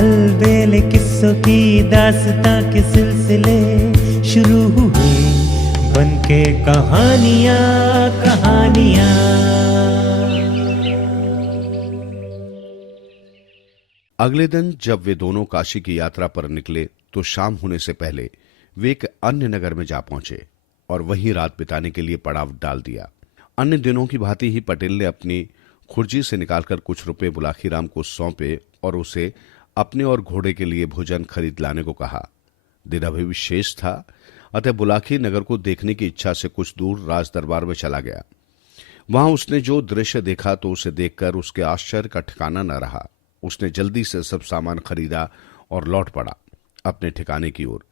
अलबेले किस्सों की दास्तां के सिलसिले शुरू हुए, बनके कहानियां कहानियां। अगले दिन जब वे दोनों काशी की यात्रा पर निकले तो शाम होने से पहले वे एक अन्य नगर में जा पहुंचे और वहीं रात बिताने के लिए पड़ाव डाल दिया। अन्य दिनों की भांति ही पटेल ने अपनी खुर्जी से निकालकर कुछ रुपए बुलाखीराम को सौंपे और उसे अपने और घोड़े के लिए भोजन खरीद लाने को कहा। दिन अभी भी शेष था, अतः बुलाखी नगर को देखने की इच्छा से कुछ दूर राज दरबार में चला गया। वहां उसने जो दृश्य देखा तो उसे देखकर उसके आश्चर्य का ठिकाना न रहा। उसने जल्दी से सब सामान खरीदा और लौट पड़ा अपने ठिकाने की ओर।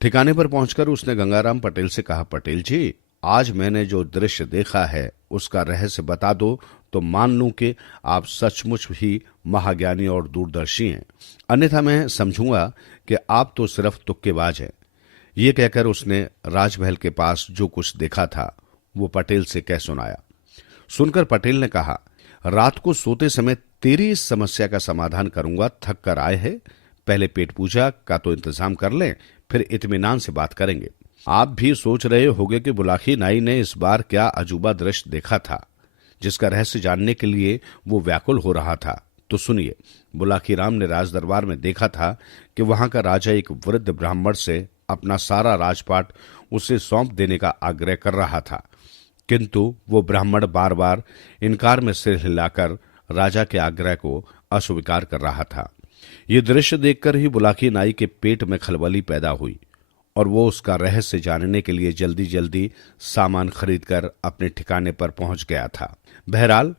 ठिकाने पर पहुंचकर उसने गंगाराम पटेल से कहा, पटेल जी, आज मैंने जो दृश्य देखा है उसका रहस्य बता दो तो मान लूं कि आप सचमुच ही महाज्ञानी और दूरदर्शी हैं, अन्यथा मैं समझूंगा कि आप तो सिर्फ तुक्केबाज हैं। ये कहकर उसने राजमहल के पास जो कुछ देखा था वो पटेल से कह सुनाया। सुनकर पटेल ने कहा, रात को सोते समय तेरी इस समस्या का समाधान करूंगा। थक कर आए हैं, पहले पेट पूजा का तो इंतजाम कर लें, फिर इत्मीनान से बात करेंगे। आप भी सोच रहे होंगे कि बुलाखी नाई ने इस बार क्या अजूबा दृश्य देखा था जिसका रहस्य जानने के लिए वो व्याकुल हो रहा था। तो सुनिए, बुलाखी राम ने राज दरबार में देखा था कि वहां का राजा एक वृद्ध ब्राह्मण से अपना सारा राजपाट उसे सौंप देने का आग्रह कर रहा था, किंतु वो ब्राह्मण बार बार इनकार में सिर हिलाकर राजा के आग्रह को अस्वीकार कर रहा था। ये दृश्य देखकर ही बुलाखी नाई के पेट में खलबली पैदा हुई और वो उसका रहस्य जानने के लिए जल्दी जल्दी सामान खरीदकर अपने ठिकाने पर पहुंच गया था। बहरहाल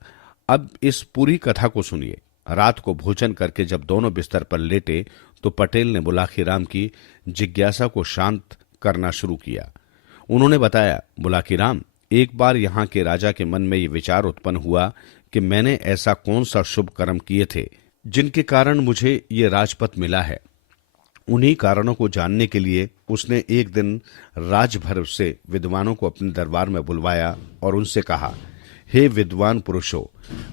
अब इस पूरी कथा को सुनिए। रात को भोजन करके जब दोनों बिस्तर पर लेटे तो पटेल ने बुलाखी राम की जिज्ञासा को शांत करना शुरू किया। उन्होंने बताया, बुलाखी राम, एक बार यहाँ के राजा के मन में ये विचार उत्पन्न हुआ कि मैंने ऐसा कौन सा शुभ कर्म किए थे जिनके कारण मुझे ये राजपद मिला है। उन्हीं कारणों को जानने के लिए उसने एक दिन राजभर से विद्वानों को अपने दरबार में बुलवाया और उनसे कहा, हे विद्वान पुरुषों,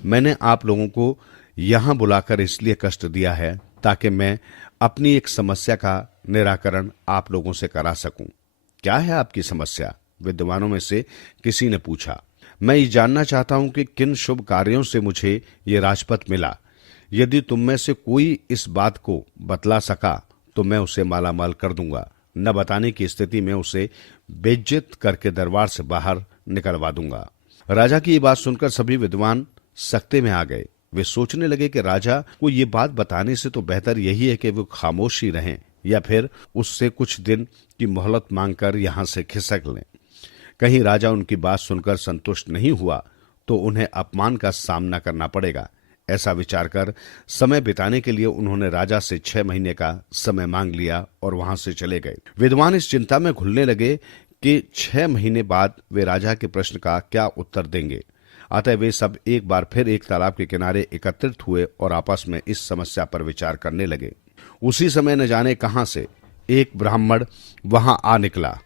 मैंने आप लोगों को यहां बुलाकर इसलिए कष्ट दिया है ताकि मैं अपनी एक समस्या का निराकरण आप लोगों से करा सकूं। क्या है आपकी समस्या? विद्वानों में से किसी ने पूछा। मैं ये जानना चाहता हूं कि किन शुभ कार्यों से मुझे ये राजपद मिला। यदि तुम में से कोई इस बात को बतला सका तो मैं उसे मालामाल कर दूंगा, न बताने की स्थिति में उसे बेइज्जत करके दरबार से बाहर निकलवा दूंगा। राजा की ये बात सुनकर सभी विद्वान सकते में आ गए। वे सोचने लगे कि राजा को ये बात बताने से तो बेहतर यही है कि वो खामोश ही रहें या फिर उससे कुछ दिन की मोहलत मांगकर यहां से खिसक लें। कहीं राजा उनकी बात सुनकर संतुष्ट नहीं हुआ तो उन्हें अपमान का सामना करना पड़ेगा। ऐसा विचार कर समय बिताने के लिए उन्होंने राजा से 6 महीने का समय मांग लिया और वहां से चले गए। विद्वान इस चिंता में घुलने लगे कि 6 महीने बाद वे राजा के प्रश्न का क्या उत्तर देंगे। अतः वे सब एक बार फिर एक तालाब के किनारे एकत्रित हुए और आपस में इस समस्या पर विचार करने लगे। उसी समय न जाने कहां से एक ब्राह्मण वहां आ निकला।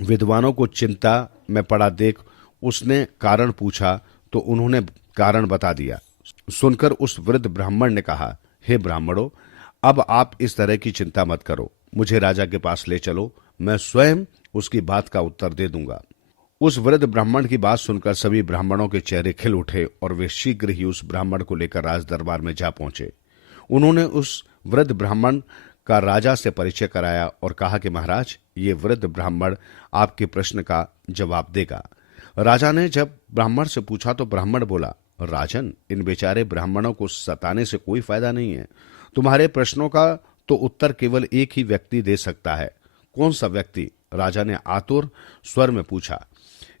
विद्वानों को चिंता में पड़ा देख उसने कारण पूछा तो उन्होंने कारण बता दिया। सुनकर उस वृद्ध ब्राह्मण ने कहा, हे ब्राह्मणों, अब आप इस तरह की चिंता मत करो, मुझे राजा के पास ले चलो, मैं स्वयं उसकी बात का उत्तर दे दूंगा। उस वृद्ध ब्राह्मण की बात सुनकर सभी ब्राह्मणों के चेहरे खिल उठे और वे शीघ्र ही उस ब्राह्मण को लेकर राज दरबार में जा पहुंचे। उन्होंने उस वृद्ध ब्राह्मण का राजा से परिचय कराया और कहा कि महाराज, ये वृद्ध ब्राह्मण आपके प्रश्न का जवाब देगा। राजा ने जब ब्राह्मण से पूछा तो ब्राह्मण बोला, राजन, इन बेचारे ब्राह्मणों को सताने से कोई फायदा नहीं है। तुम्हारे प्रश्नों का तो उत्तर केवल एक ही व्यक्ति दे सकता है। कौन सा व्यक्ति? राजा ने आतुर स्वर में पूछा।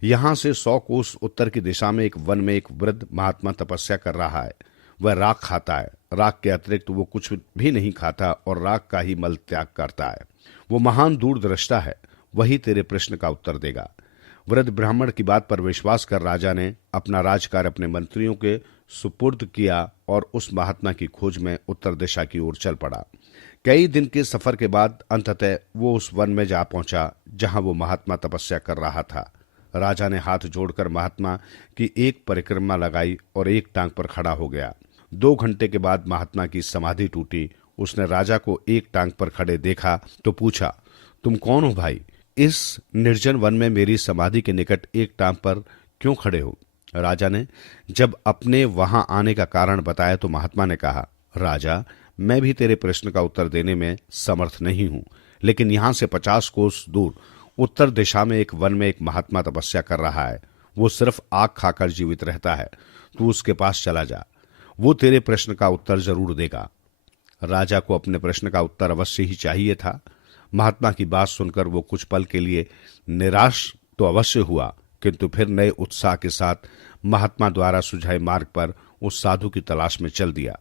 यहां से 100 कोस उत्तर की दिशा में एक वन में एक वृद्ध महात्मा तपस्या कर रहा है। वह राख खाता है, राख के अतिरिक्त वो कुछ भी नहीं खाता और राख का ही मल त्याग करता है। वो महान दूरदृष्टा है, वही तेरे प्रश्न का उत्तर देगा। वृद्ध ब्राह्मण की बात पर विश्वास कर राजा ने अपना राजकार्य अपने मंत्रियों के सुपुर्द किया और उस महात्मा की खोज में उत्तर दिशा की ओर चल पड़ा। कई दिन के सफर के बाद अंततः वो उस वन में जा पहुंचा जहां वो महात्मा तपस्या कर रहा था। राजा ने हाथ जोड़कर महात्मा की एक परिक्रमा लगाई और एक टांग पर खड़ा हो गया। 2 घंटे के बाद महात्मा की समाधि टूटी। उसने राजा को एक टांग पर खड़े देखा तो पूछा, तुम कौन हो भाई? इस निर्जन वन में मेरी समाधि के निकट एक टांग पर क्यों खड़े हो? राजा ने जब अपने वहां आने का कारण बताया तो महात्मा ने कहा, राजा, मैं भी तेरे प्रश्न का उत्तर देने में समर्थ नहीं हूं, लेकिन यहां से 50 कोस दूर उत्तर दिशा में एक वन में एक महात्मा तपस्या कर रहा है। वो सिर्फ आग खाकर जीवित रहता है। तू उसके पास चला जा, वो तेरे प्रश्न का उत्तर जरूर देगा। राजा को अपने प्रश्न का उत्तर अवश्य ही चाहिए था। महात्मा की बात सुनकर वो कुछ पल के लिए निराश तो अवश्य हुआ, किंतु फिर नए उत्साह के साथ महात्मा द्वारा सुझाए मार्ग पर उस साधु की तलाश में चल दिया।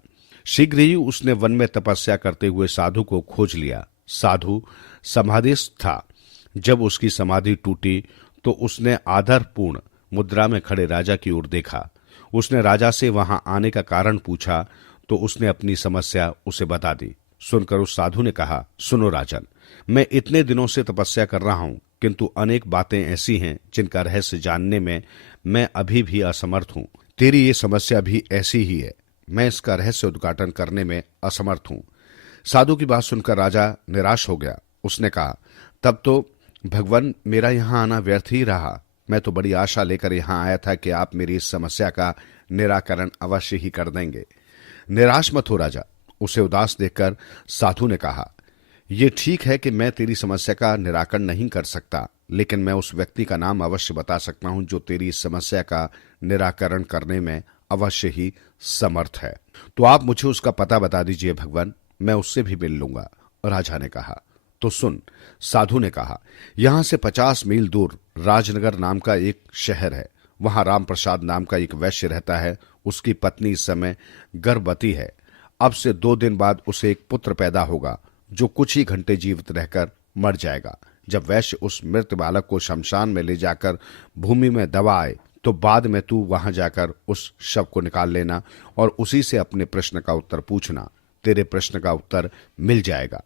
शीघ्र ही उसने वन में तपस्या करते हुए साधु को खोज लिया। साधु समाधिस्थ था। जब उसकी समाधि टूटी तो उसने आदरपूर्ण मुद्रा में खड़े राजा की ओर देखा। उसने राजा से वहां आने का कारण पूछा तो उसने अपनी समस्या उसे बता दी। सुनकर उस साधु ने कहा, सुनो राजन, मैं इतने दिनों से तपस्या कर रहा हूं, किंतु अनेक बातें ऐसी हैं जिनका रहस्य जानने में मैं अभी भी असमर्थ हूं। तेरी ये समस्या भी ऐसी ही है, मैं इसका रहस्य उद्घाटन करने में असमर्थ हूं। साधु की बात सुनकर राजा निराश हो गया। उसने कहा, तब तो भगवान मेरा यहां आना व्यर्थ ही रहा। मैं तो बड़ी आशा लेकर यहां आया था कि आप मेरी इस समस्या का निराकरण अवश्य ही कर देंगे। निराश मत हो राजा, उसे उदास देखकर साधु ने कहा, यह ठीक है कि मैं तेरी समस्या का निराकरण नहीं कर सकता, लेकिन मैं उस व्यक्ति का नाम अवश्य बता सकता हूं जो तेरी इस समस्या का निराकरण करने में अवश्य ही समर्थ है। तो आप मुझे उसका पता बता दीजिए भगवान, मैं उससे भी मिल लूंगा। राजा ने कहा, तो सुन। साधु ने कहा, यहां से 50 मील दूर राजनगर नाम का एक शहर है। वहां राम प्रसाद नाम का एक वैश्य रहता है। उसकी पत्नी इस समय गर्भवती है। अब से 2 दिन बाद उसे एक पुत्र पैदा होगा जो कुछ ही घंटे जीवित रहकर मर जाएगा। जब वैश्य उस मृत बालक को शमशान में ले जाकर भूमि में दबा आए तो बाद में तू वहां जाकर उस शव को निकाल लेना और उसी से अपने प्रश्न का उत्तर पूछना। तेरे प्रश्न का उत्तर मिल जाएगा।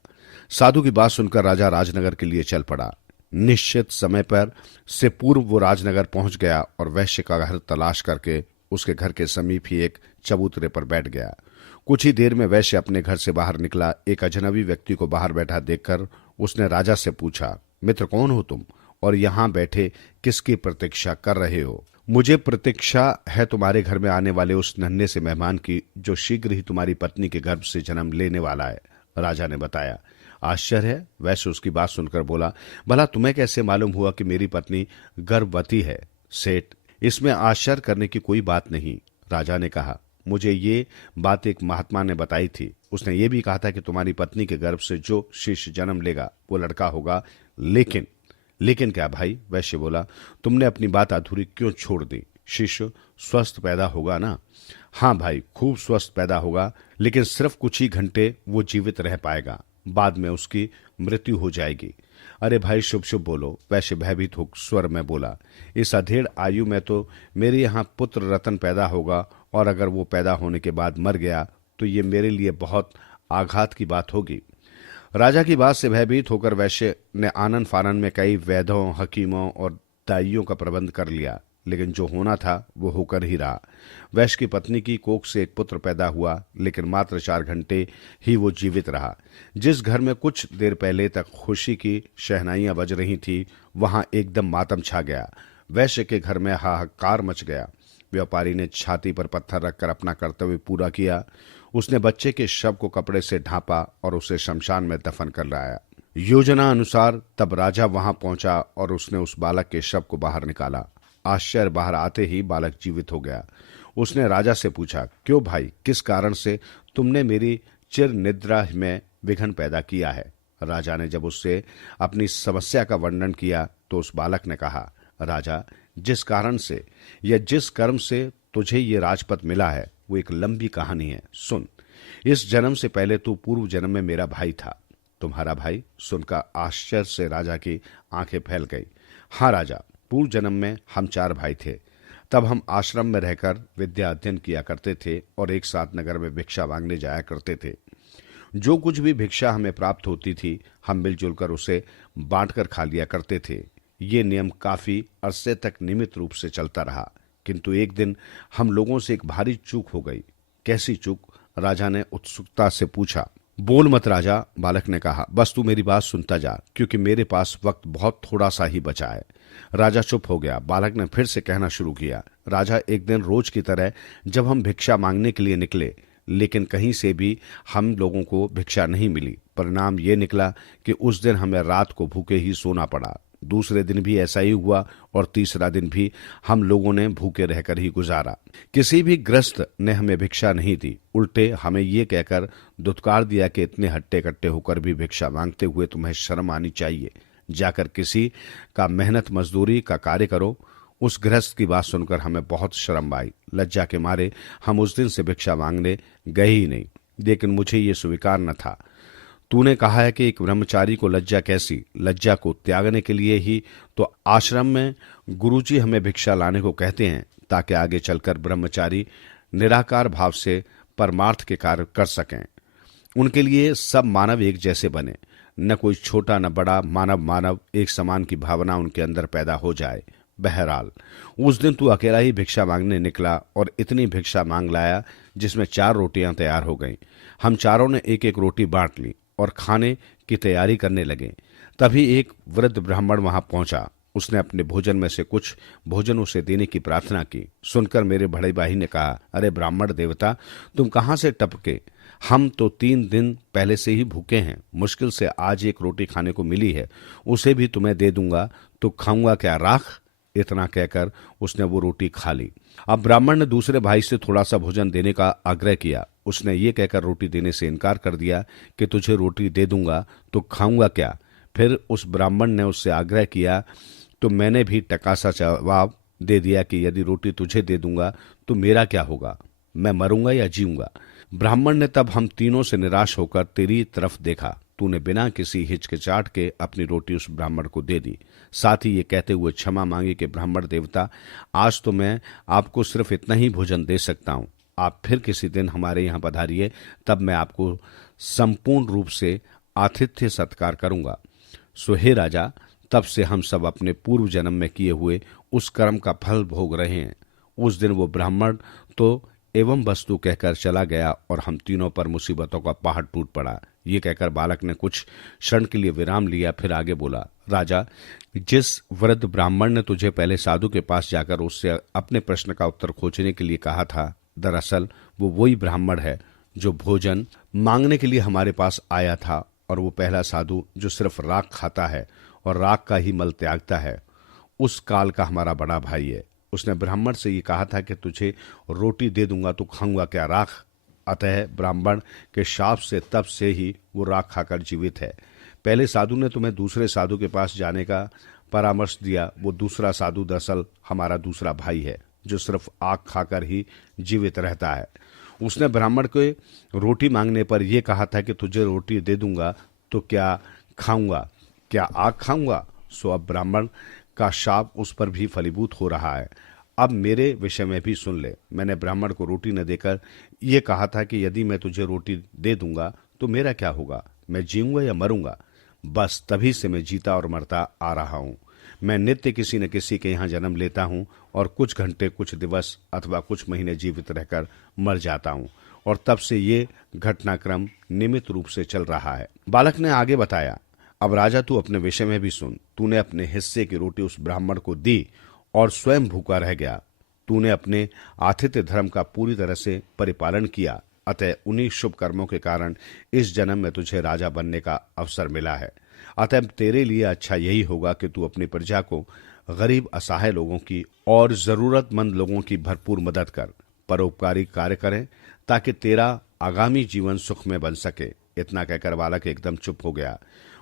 साधु की बात सुनकर राजा राजनगर के लिए चल पड़ा। निश्चित समय पर से पूर्व वो राजनगर पहुंच गया और वैश्य का घर तलाश करके उसके घर के समीप ही एक चबूतरे पर बैठ गया। कुछ ही देर में वैश्य अपने घर से बाहर निकला। एक अजनबी व्यक्ति को बाहर बैठा देखकर उसने राजा से पूछा, मित्र कौन हो तुम और यहाँ बैठे किसकी प्रतीक्षा कर रहे हो? मुझे प्रतीक्षा है तुम्हारे घर में आने वाले उस नन्हे से मेहमान की जो शीघ्र ही तुम्हारी पत्नी के गर्भ से जन्म लेने वाला है, राजा ने बताया। आश्चर्य है? वैश्य उसकी बात सुनकर बोला, भला तुम्हें कैसे मालूम हुआ कि मेरी पत्नी गर्भवती है? सेठ, इसमें आश्चर्य करने की कोई बात नहीं। राजा ने कहा, मुझे ये बात एक महात्मा ने बताई थी। उसने ये भी कहा था कि तुम्हारी पत्नी के गर्भ से जो शिशु जन्म लेगा वो लड़का होगा। लेकिन क्या भाई? वैश्य बोला, तुमने अपनी बात अधूरी क्यों छोड़ दी? शिशु स्वस्थ पैदा होगा ना? हाँ भाई, खूब स्वस्थ पैदा होगा, लेकिन सिर्फ कुछ ही घंटे वो जीवित रह पाएगा, बाद में उसकी मृत्यु हो जाएगी। अरे भाई शुभ शुभ बोलो, वैश्य भयभीत हो स्वर में बोला। इस अधेड़ आयु में तो मेरे यहाँ पुत्र रतन पैदा होगा और अगर वो पैदा होने के बाद मर गया तो ये मेरे लिए बहुत आघात की बात होगी। राजा की बात से भयभीत होकर वैश्य ने आनन फानन में कई वैद्यों, हकीमों और दाइयों का प्रबंध कर लिया, लेकिन जो होना था वो होकर ही रहा। वैश्य की पत्नी की कोख से एक पुत्र पैदा हुआ, लेकिन मात्र 4 घंटे ही वो जीवित रहा। जिस घर में कुछ देर पहले तक खुशी की शहनाइयां बज रही थी, वहां एकदम मातम छा गया। वैश्य के घर में हाहाकार मच गया। व्यापारी ने छाती पर पत्थर रखकर अपना कर्तव्य पूरा किया। उसने बच्चे के शव को कपड़े से ढांपा और उसे शमशान में दफन कर लाया। योजना अनुसार तब राजा वहां पहुंचा और उसने उस बालक के शव को बाहर निकाला। आश्चर्य, बाहर आते ही बालक जीवित हो गया। उसने राजा से पूछा, क्यों भाई, किस कारण से तुमने मेरी चिर निद्रा में विघ्न पैदा किया है? राजा ने जब उससे अपनी समस्या का वर्णन किया तो उस बालक ने कहा, राजा, जिस कारण से या जिस कर्म से तुझे ये राजपद मिला है वो एक लंबी कहानी है। सुन, इस जन्म से पहले तू पूर्व जन्म में मेरा भाई था। तुम्हारा भाई? सुनकर आश्चर्य से राजा की आंखें फैल गई। हाँ राजा, पूर्व जन्म में हम 4 भाई थे। तब हम आश्रम में रहकर विद्या अध्ययन किया करते थे और एक साथ नगर में भिक्षा मांगने जाया करते थे। जो कुछ भी भिक्षा हमें प्राप्त होती थी हम मिलजुल कर उसे बांटकर खा लिया करते थे। ये नियम काफी अरसे तक नियमित रूप से चलता रहा, किंतु एक दिन हम लोगों से एक भारी चूक हो गई। कैसी चूक? राजा ने उत्सुकता से पूछा। बोल मत राजा, बालक ने कहा, बस तू मेरी बात सुनता जा, क्योंकि मेरे पास वक्त बहुत थोड़ा सा ही बचा है। राजा चुप हो गया। बालक ने फिर से कहना शुरू किया। राजा, एक दिन रोज की तरह जब हम भिक्षा मांगने के लिए निकले, लेकिन कहीं से भी हम लोगों को भिक्षा नहीं मिली। परिणाम ये निकला कि उस दिन हमें रात को भूखे ही सोना पड़ा। दूसरे दिन भी ऐसा ही हुआ और तीसरा दिन भी हम लोगों ने भूखे रहकर ही गुजारा। किसी भी ग्रस्त ने हमें भिक्षा नहीं दी, उल्टे हमें ये कहकर दुत्कार दिया कि इतने हट्टे कट्टे होकर भी भिक्षा मांगते हुए तुम्हें शर्म आनी चाहिए। जाकर किसी का मेहनत मजदूरी का कार्य करो। उस गृहस्थ की बात सुनकर हमें बहुत शर्म आई। लज्जा के मारे हम उस दिन से भिक्षा मांगने गए ही नहीं, लेकिन मुझे ये स्वीकार न था। तूने कहा है कि एक ब्रह्मचारी को लज्जा कैसी? लज्जा को त्यागने के लिए ही तो आश्रम में गुरुजी हमें भिक्षा लाने को कहते हैं, ताकि आगे चलकर ब्रह्मचारी निराकार भाव से परमार्थ के कार्य कर सकें। उनके लिए सब मानव एक जैसे बने, न कोई छोटा न बड़ा, मानव एक समान की भावना उनके अंदर पैदा हो जाए। बहरहाल उस दिन तू अकेला ही भिक्षा मांगने निकला और इतनी भिक्षा मांग लाया जिसमें 4 रोटियां तैयार हो गईं। हम चारों ने एक एक रोटी बांट ली और खाने की तैयारी करने लगे। तभी एक वृद्ध ब्राह्मण वहां पहुंचा। उसने अपने भोजन में से कुछ भोजन उसे देने की प्रार्थना की। सुनकर मेरे बड़े भाई ने कहा, अरे ब्राह्मण देवता, तुम कहां से टपके? हम तो 3 दिन पहले से ही भूखे हैं। मुश्किल से आज एक रोटी खाने को मिली है, उसे भी तुम्हें दे दूंगा तो खाऊंगा क्या राख? इतना कहकर उसने वो रोटी खा ली। अब ब्राह्मण ने दूसरे भाई से थोड़ा सा भोजन देने का आग्रह किया। उसने ये कहकर रोटी देने से इनकार कर दिया कि तुझे रोटी दे दूंगा तो खाऊंगा क्या? फिर उस ब्राह्मण ने उससे आग्रह किया तो मैंने भी टकासा जवाब दे दिया कि यदि रोटी तुझे दे दूंगा तो मेरा क्या होगा? मैं मरूंगा या जीऊंगा? ब्राह्मण ने तब हम तीनों से निराश होकर तेरी तरफ देखा। तूने बिना किसी हिचकिचाहट के अपनी रोटी उस ब्राह्मण को दे दी। साथ ही ये कहते हुए क्षमा मांगी कि ब्राह्मण देवता, आज तो मैं आपको सिर्फ इतना ही भोजन दे सकता हूँ। आप फिर किसी दिन हमारे यहाँ पधारिए, तब मैं आपको संपूर्ण रूप से आतिथ्य सत्कार करूंगा। सो हे राजा, तब से हम सब अपने पूर्व जन्म में किए हुए उस कर्म का फल भोग रहे हैं। उस दिन वो ब्राह्मण तो एवं वस्तु कहकर चला गया और हम तीनों पर मुसीबतों का पहाड़ टूट पड़ा। ये कहकर बालक ने कुछ क्षण के लिए विराम लिया, फिर आगे बोला, राजा, जिस वृद्ध ब्राह्मण ने तुझे पहले साधु के पास जाकर उससे अपने प्रश्न का उत्तर खोजने के लिए कहा था, दरअसल वो वही ब्राह्मण है जो भोजन मांगने के लिए हमारे पास आया था, और वो पहला साधु जो सिर्फ राख खाता है और राख का ही मल त्यागता है, उस काल का हमारा बड़ा भाई है। उसने ब्राह्मण से ये कहा था कि तुझे रोटी दे दूंगा तो खाऊंगा क्या राख? अतः ब्राह्मण के शाप से तब से ही वो राख खाकर जीवित है। पहले साधु ने तुम्हें दूसरे साधु के पास जाने का परामर्श दिया। वो दूसरा साधु दरअसल हमारा दूसरा भाई है जो सिर्फ आग खाकर ही जीवित रहता है। उसने ब्राह्मण को रोटी मांगने पर यह कहा था कि तुझे रोटी दे दूंगा तो क्या खाऊंगा, क्या आग खाऊंगा? सो अब ब्राह्मण का शाप उस पर भी फलीभूत हो रहा है। अब मेरे विषय में भी सुन ले। मैंने ब्राह्मण को रोटी न देकर यह कहा था कि यदि मैं तुझे रोटी दे दूंगा तो मेरा क्या होगा? मैं जीऊंगा या मरूंगा? बस तभी से मैं जीता और मरता आ रहा हूं। मैं नित्य किसी न किसी के यहाँ जन्म लेता हूं और कुछ घंटे, कुछ दिवस अथवा कुछ महीने जीवित रहकर मर जाता हूं, और तब से ये घटनाक्रम नियमित रूप से चल रहा है। बालक ने आगे बताया, अब राजा तू अपने विषय में भी सुन। तूने अपने हिस्से की रोटी उस ब्राह्मण को दी और स्वयं भूखा रह गया। तूने अपने आतिथ्य धर्म का पूरी तरह से परिपालन किया, अतः उन्हीं शुभ कर्मों के कारण इस जन्म में तुझे राजा बनने का अवसर मिला है। अतः तेरे लिए अच्छा यही होगा कि तू अपनी प्रजा को, गरीब असहाय लोगों की और जरूरतमंद लोगों की भरपूर मदद कर, परोपकारी कार्य करें, ताकि तेरा आगामी जीवन सुख में बन सके। इतना कहकर बालक एकदम चुप हो गया।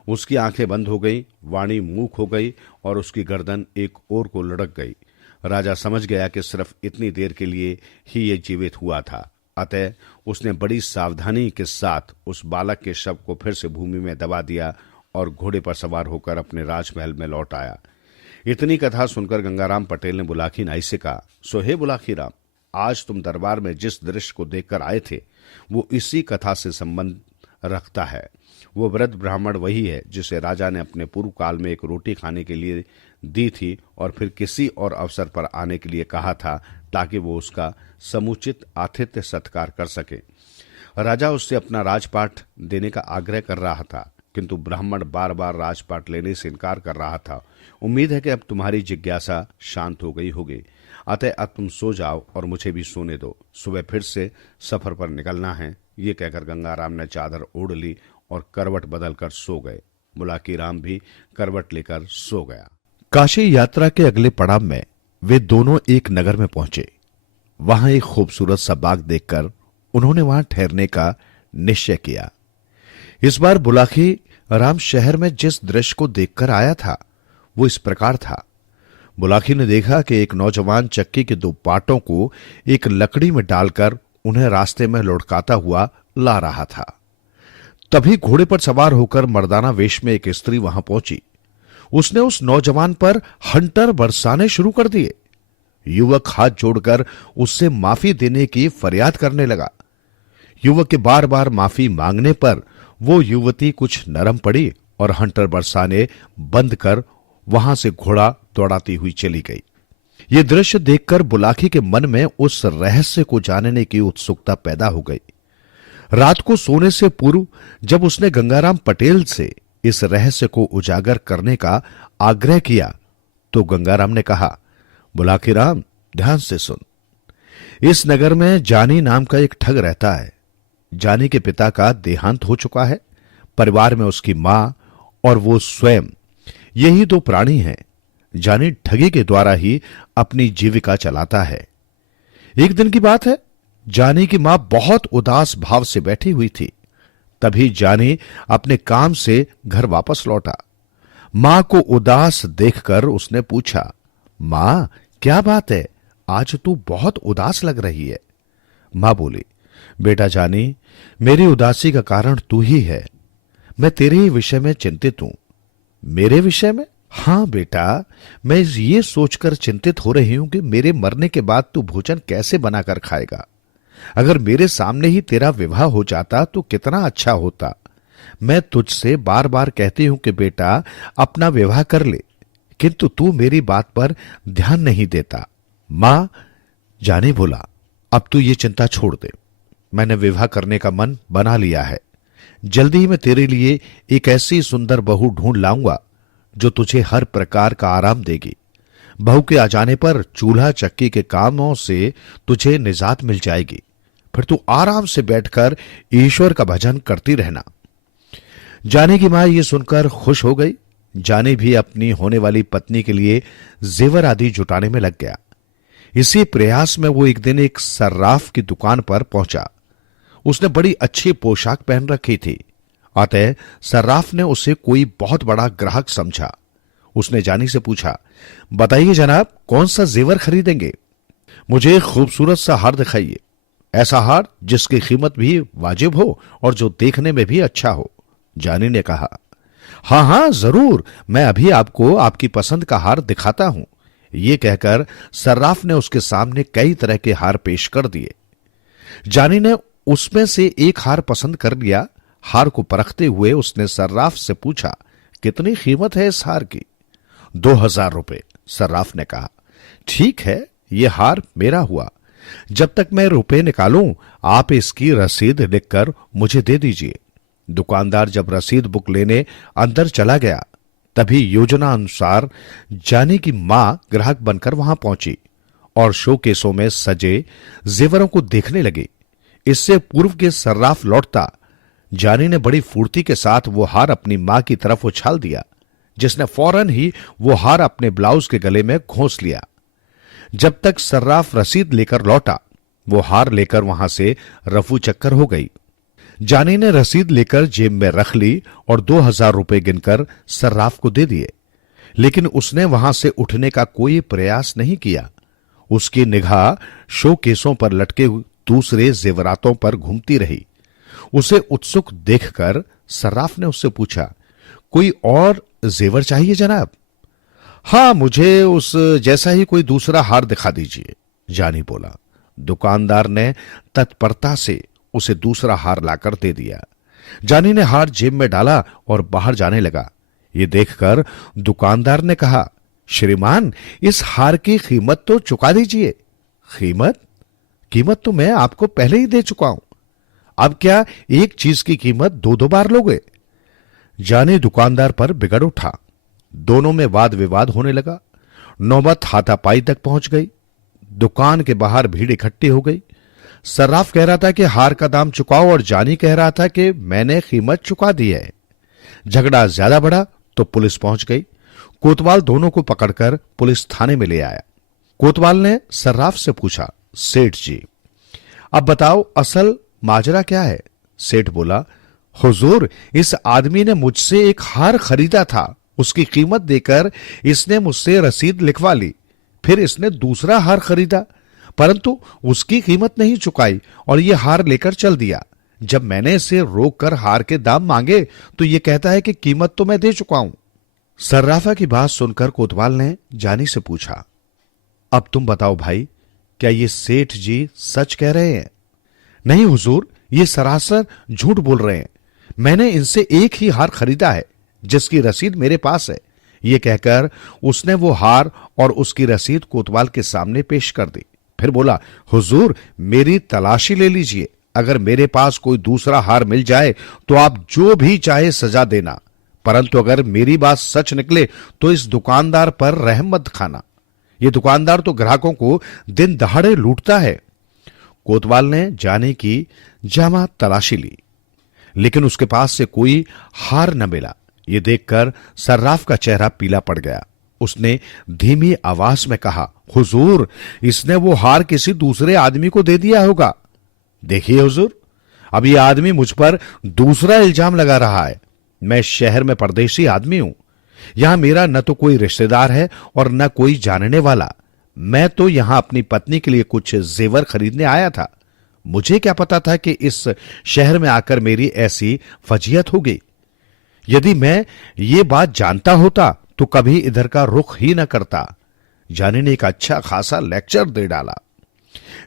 उसकी आंखें बंद हो गई, वाणी मूक हो गई और उसकी गर्दन एक ओर को लुढ़क गई। राजा समझ गया कि सिर्फ इतनी देर के लिए ही ये जीवित हुआ था। अतः उसने बड़ी सावधानी के साथ उस बालक के शव को फिर से भूमि में दबा दिया और घोड़े पर सवार होकर अपने राजमहल में लौट आया। इतनी कथा सुनकर गंगाराम पटेल ने बुलाकी नाई से कहा, सो हे बुलाकी राम, आज तुम दरबार में जिस दृश्य को देखकर आए थे वो इसी कथा से संबंध रखता है। वो वृद्ध ब्राह्मण वही है जिसे राजा ने अपने पूर्व काल में एक रोटी खाने के लिए दी थी और फिर किसी और अवसर पर आने के लिए कहा था, ताकि वो उसका समुचित आतिथ्य सत्कार कर सके। राजा उससे अपना राजपाट देने का आग्रह कर रहा था, किंतु ब्राह्मण बार बार राजपाट लेने से इनकार कर रहा था। उम्मीद है कि अब तुम्हारी जिज्ञासा शांत हो गई होगी, अतः अब तुम सो जाओ और मुझे भी सोने दो, सुबह फिर से सफर पर निकलना है। ये कहकर गंगाराम ने चादर ओढ़ ली और करवट बदलकर सो गए। बुलाकी राम भी करवट लेकर सो गया। काशी यात्रा के अगले पड़ाव में वे दोनों एक नगर में पहुंचे। वहां एक खूबसूरत सा बाग देखकर उन्होंने वहां ठहरने का निश्चय किया। इस बार बुलाकी राम शहर में जिस दृश्य को देखकर आया था वो इस प्रकार था। बुलाकी ने देखा कि एक नौजवान चक्की के 2 पाटों को एक लकड़ी में डालकर उन्हें रास्ते में लुढ़काता हुआ ला रहा था। तभी घोड़े पर सवार होकर मर्दाना वेश में एक स्त्री वहां पहुंची। उसने उस नौजवान पर हंटर बरसाने शुरू कर दिए। युवक हाथ जोड़कर उससे माफी देने की फरियाद करने लगा। युवक के बार बार माफी मांगने पर वो युवती कुछ नरम पड़ी और हंटर बरसाने बंद कर वहां से घोड़ा दौड़ाती हुई चली गई। ये दृश्य देखकर बुलाकी के मन में उस रहस्य को जानने की उत्सुकता पैदा हो गई। रात को सोने से पूर्व जब उसने गंगाराम पटेल से इस रहस्य को उजागर करने का आग्रह किया तो गंगाराम ने कहा, बुलाकी राम, ध्यान से सुन। इस नगर में जानी नाम का एक ठग रहता है। जानी के पिता का देहांत हो चुका है। परिवार में उसकी मां और वो स्वयं, यही 2 प्राणी हैं। जानी ठगी के द्वारा ही अपनी जीविका चलाता है। एक दिन की बात है, जानी की मां बहुत उदास भाव से बैठी हुई थी। तभी जानी अपने काम से घर वापस लौटा। मां को उदास देखकर उसने पूछा, मां, क्या बात है, आज तू बहुत उदास लग रही है। मां बोली, बेटा जानी, मेरी उदासी का कारण तू ही है। मैं तेरे ही विषय में चिंतित हूं। मेरे विषय में? हां बेटा, मैं ये सोचकर चिंतित हो रही हूं कि मेरे मरने के बाद तू भोजन कैसे बनाकर खाएगा। अगर मेरे सामने ही तेरा विवाह हो जाता तो कितना अच्छा होता। मैं तुझसे बार बार कहती हूं कि बेटा अपना विवाह कर ले, किंतु तू मेरी बात पर ध्यान नहीं देता। मां, जानी बोला, अब तू ये चिंता छोड़ दे। मैंने विवाह करने का मन बना लिया है। जल्दी ही मैं तेरे लिए एक ऐसी सुंदर बहू ढूंढ लाऊंगा जो तुझे हर प्रकार का आराम देगी। बहू के आ जाने पर चूल्हा चक्की के कामों से तुझे निजात मिल जाएगी। फिर तू आराम से बैठकर ईश्वर का भजन करती रहना। जानी की मां ये सुनकर खुश हो गई। जानी भी अपनी होने वाली पत्नी के लिए जेवर आदि जुटाने में लग गया। इसी प्रयास में वो एक दिन एक सर्राफ की दुकान पर पहुंचा। उसने बड़ी अच्छी पोशाक पहन रखी थी, अतः सर्राफ ने उसे कोई बहुत बड़ा ग्राहक समझा। उसने जानी से पूछा, बताइए जनाब, कौन सा जेवर खरीदेंगे? मुझे एक खूबसूरत सा हार दिखाइए, ऐसा हार जिसकी कीमत भी वाजिब हो और जो देखने में भी अच्छा हो। जानी ने कहा, हां हां जरूर, मैं अभी आपको आपकी पसंद का हार दिखाता हूं। ये कहकर सर्राफ ने उसके सामने कई तरह के हार पेश कर दिए। जानी ने उसमें से एक हार पसंद कर लिया। हार को परखते हुए उसने सर्राफ से पूछा, कितनी कीमत है इस हार की? 2000 रुपए, सर्राफ ने कहा। ठीक है, यह हार मेरा हुआ। जब तक मैं रुपए निकालूं आप इसकी रसीद लिखकर मुझे दे दीजिए। दुकानदार जब रसीद बुक लेने अंदर चला गया तभी योजना अनुसार जानी की मां ग्राहक बनकर वहां पहुंची और शोकेसों में सजे जेवरों को देखने लगी। इससे पूर्व के सर्राफ लौटता जानी ने बड़ी फुर्ती के साथ वो हार अपनी मां की तरफ उछाल दिया, जिसने फौरन ही वो हार अपने ब्लाउज के गले में घोंस लिया। जब तक सर्राफ रसीद लेकर लौटा वो हार लेकर वहां से रफू चक्कर हो गई। जानी ने रसीद लेकर जेब में रख ली और 2000 रुपए गिनकर सर्राफ को दे दिए, लेकिन उसने वहां से उठने का कोई प्रयास नहीं किया। उसकी निगाह शोकेसों पर लटके दूसरे जेवरातों पर घूमती रही। उसे उत्सुक देखकर सर्राफ ने उससे पूछा, कोई और जेवर चाहिए जनाब? हां, मुझे उस जैसा ही कोई दूसरा हार दिखा दीजिए, जानी बोला। दुकानदार ने तत्परता से उसे दूसरा हार लाकर दे दिया। जानी ने हार जेब में डाला और बाहर जाने लगा। ये देखकर दुकानदार ने कहा, श्रीमान, इस हार की कीमत तो चुका दीजिए। कीमत? कीमत तो मैं आपको पहले ही दे चुका हूं। अब क्या एक चीज की कीमत दो दो बार लोगे? जानी दुकानदार पर बिगड़ उठा। दोनों में वाद विवाद होने लगा। नौबत हाथापाई तक पहुंच गई। दुकान के बाहर भीड़ इकट्ठी हो गई। सर्राफ कह रहा था कि हार का दाम चुकाओ और जानी कह रहा था कि मैंने कीमत चुका दी है। झगड़ा ज्यादा बढ़ा तो पुलिस पहुंच गई। कोतवाल दोनों को पकड़कर पुलिस थाने में ले आया। कोतवाल ने सर्राफ से पूछा, सेठ जी अब बताओ असल माजरा क्या है? सेठ बोला, हुजूर इस आदमी ने मुझसे एक हार खरीदा था, उसकी कीमत देकर इसने मुझसे रसीद लिखवा ली। फिर इसने दूसरा हार खरीदा परंतु उसकी कीमत नहीं चुकाई और यह हार लेकर चल दिया। जब मैंने इसे रोककर हार के दाम मांगे तो यह कहता है कि कीमत तो मैं दे चुका हूं। सर्राफा की बात सुनकर कोतवाल ने जानी से पूछा, अब तुम बताओ भाई, क्या ये सेठ जी सच कह रहे हैं? नहीं हुजूर, ये सरासर झूठ बोल रहे हैं। मैंने इनसे एक ही हार खरीदा है जिसकी रसीद मेरे पास है। ये कहकर उसने वो हार और उसकी रसीद कोतवाल के सामने पेश कर दी। फिर बोला, हुजूर मेरी तलाशी ले लीजिए, अगर मेरे पास कोई दूसरा हार मिल जाए तो आप जो भी चाहे सजा देना, परंतु अगर मेरी बात सच निकले तो इस दुकानदार पर रहम मत खाना। ये दुकानदार तो ग्राहकों को दिन दहाड़े लूटता है। कोतवाल ने जाने की जामा तलाशी ली लेकिन उसके पास से कोई हार न मिला। ये देखकर सर्राफ का चेहरा पीला पड़ गया। उसने धीमी आवाज में कहा, हुजूर इसने वो हार किसी दूसरे आदमी को दे दिया होगा। देखिए हुजूर, अब ये आदमी मुझ पर दूसरा इल्जाम लगा रहा है। मैं शहर में परदेशी आदमी हूं। यहां मेरा न तो कोई रिश्तेदार है और न कोई जानने वाला। मैं तो यहां अपनी पत्नी के लिए कुछ जेवर खरीदने आया था। मुझे क्या पता था कि इस शहर में आकर मेरी ऐसी फजीयत होगी। यदि मैं ये बात जानता होता तो कभी इधर का रुख ही न करता। जानी ने एक अच्छा खासा लेक्चर दे डाला।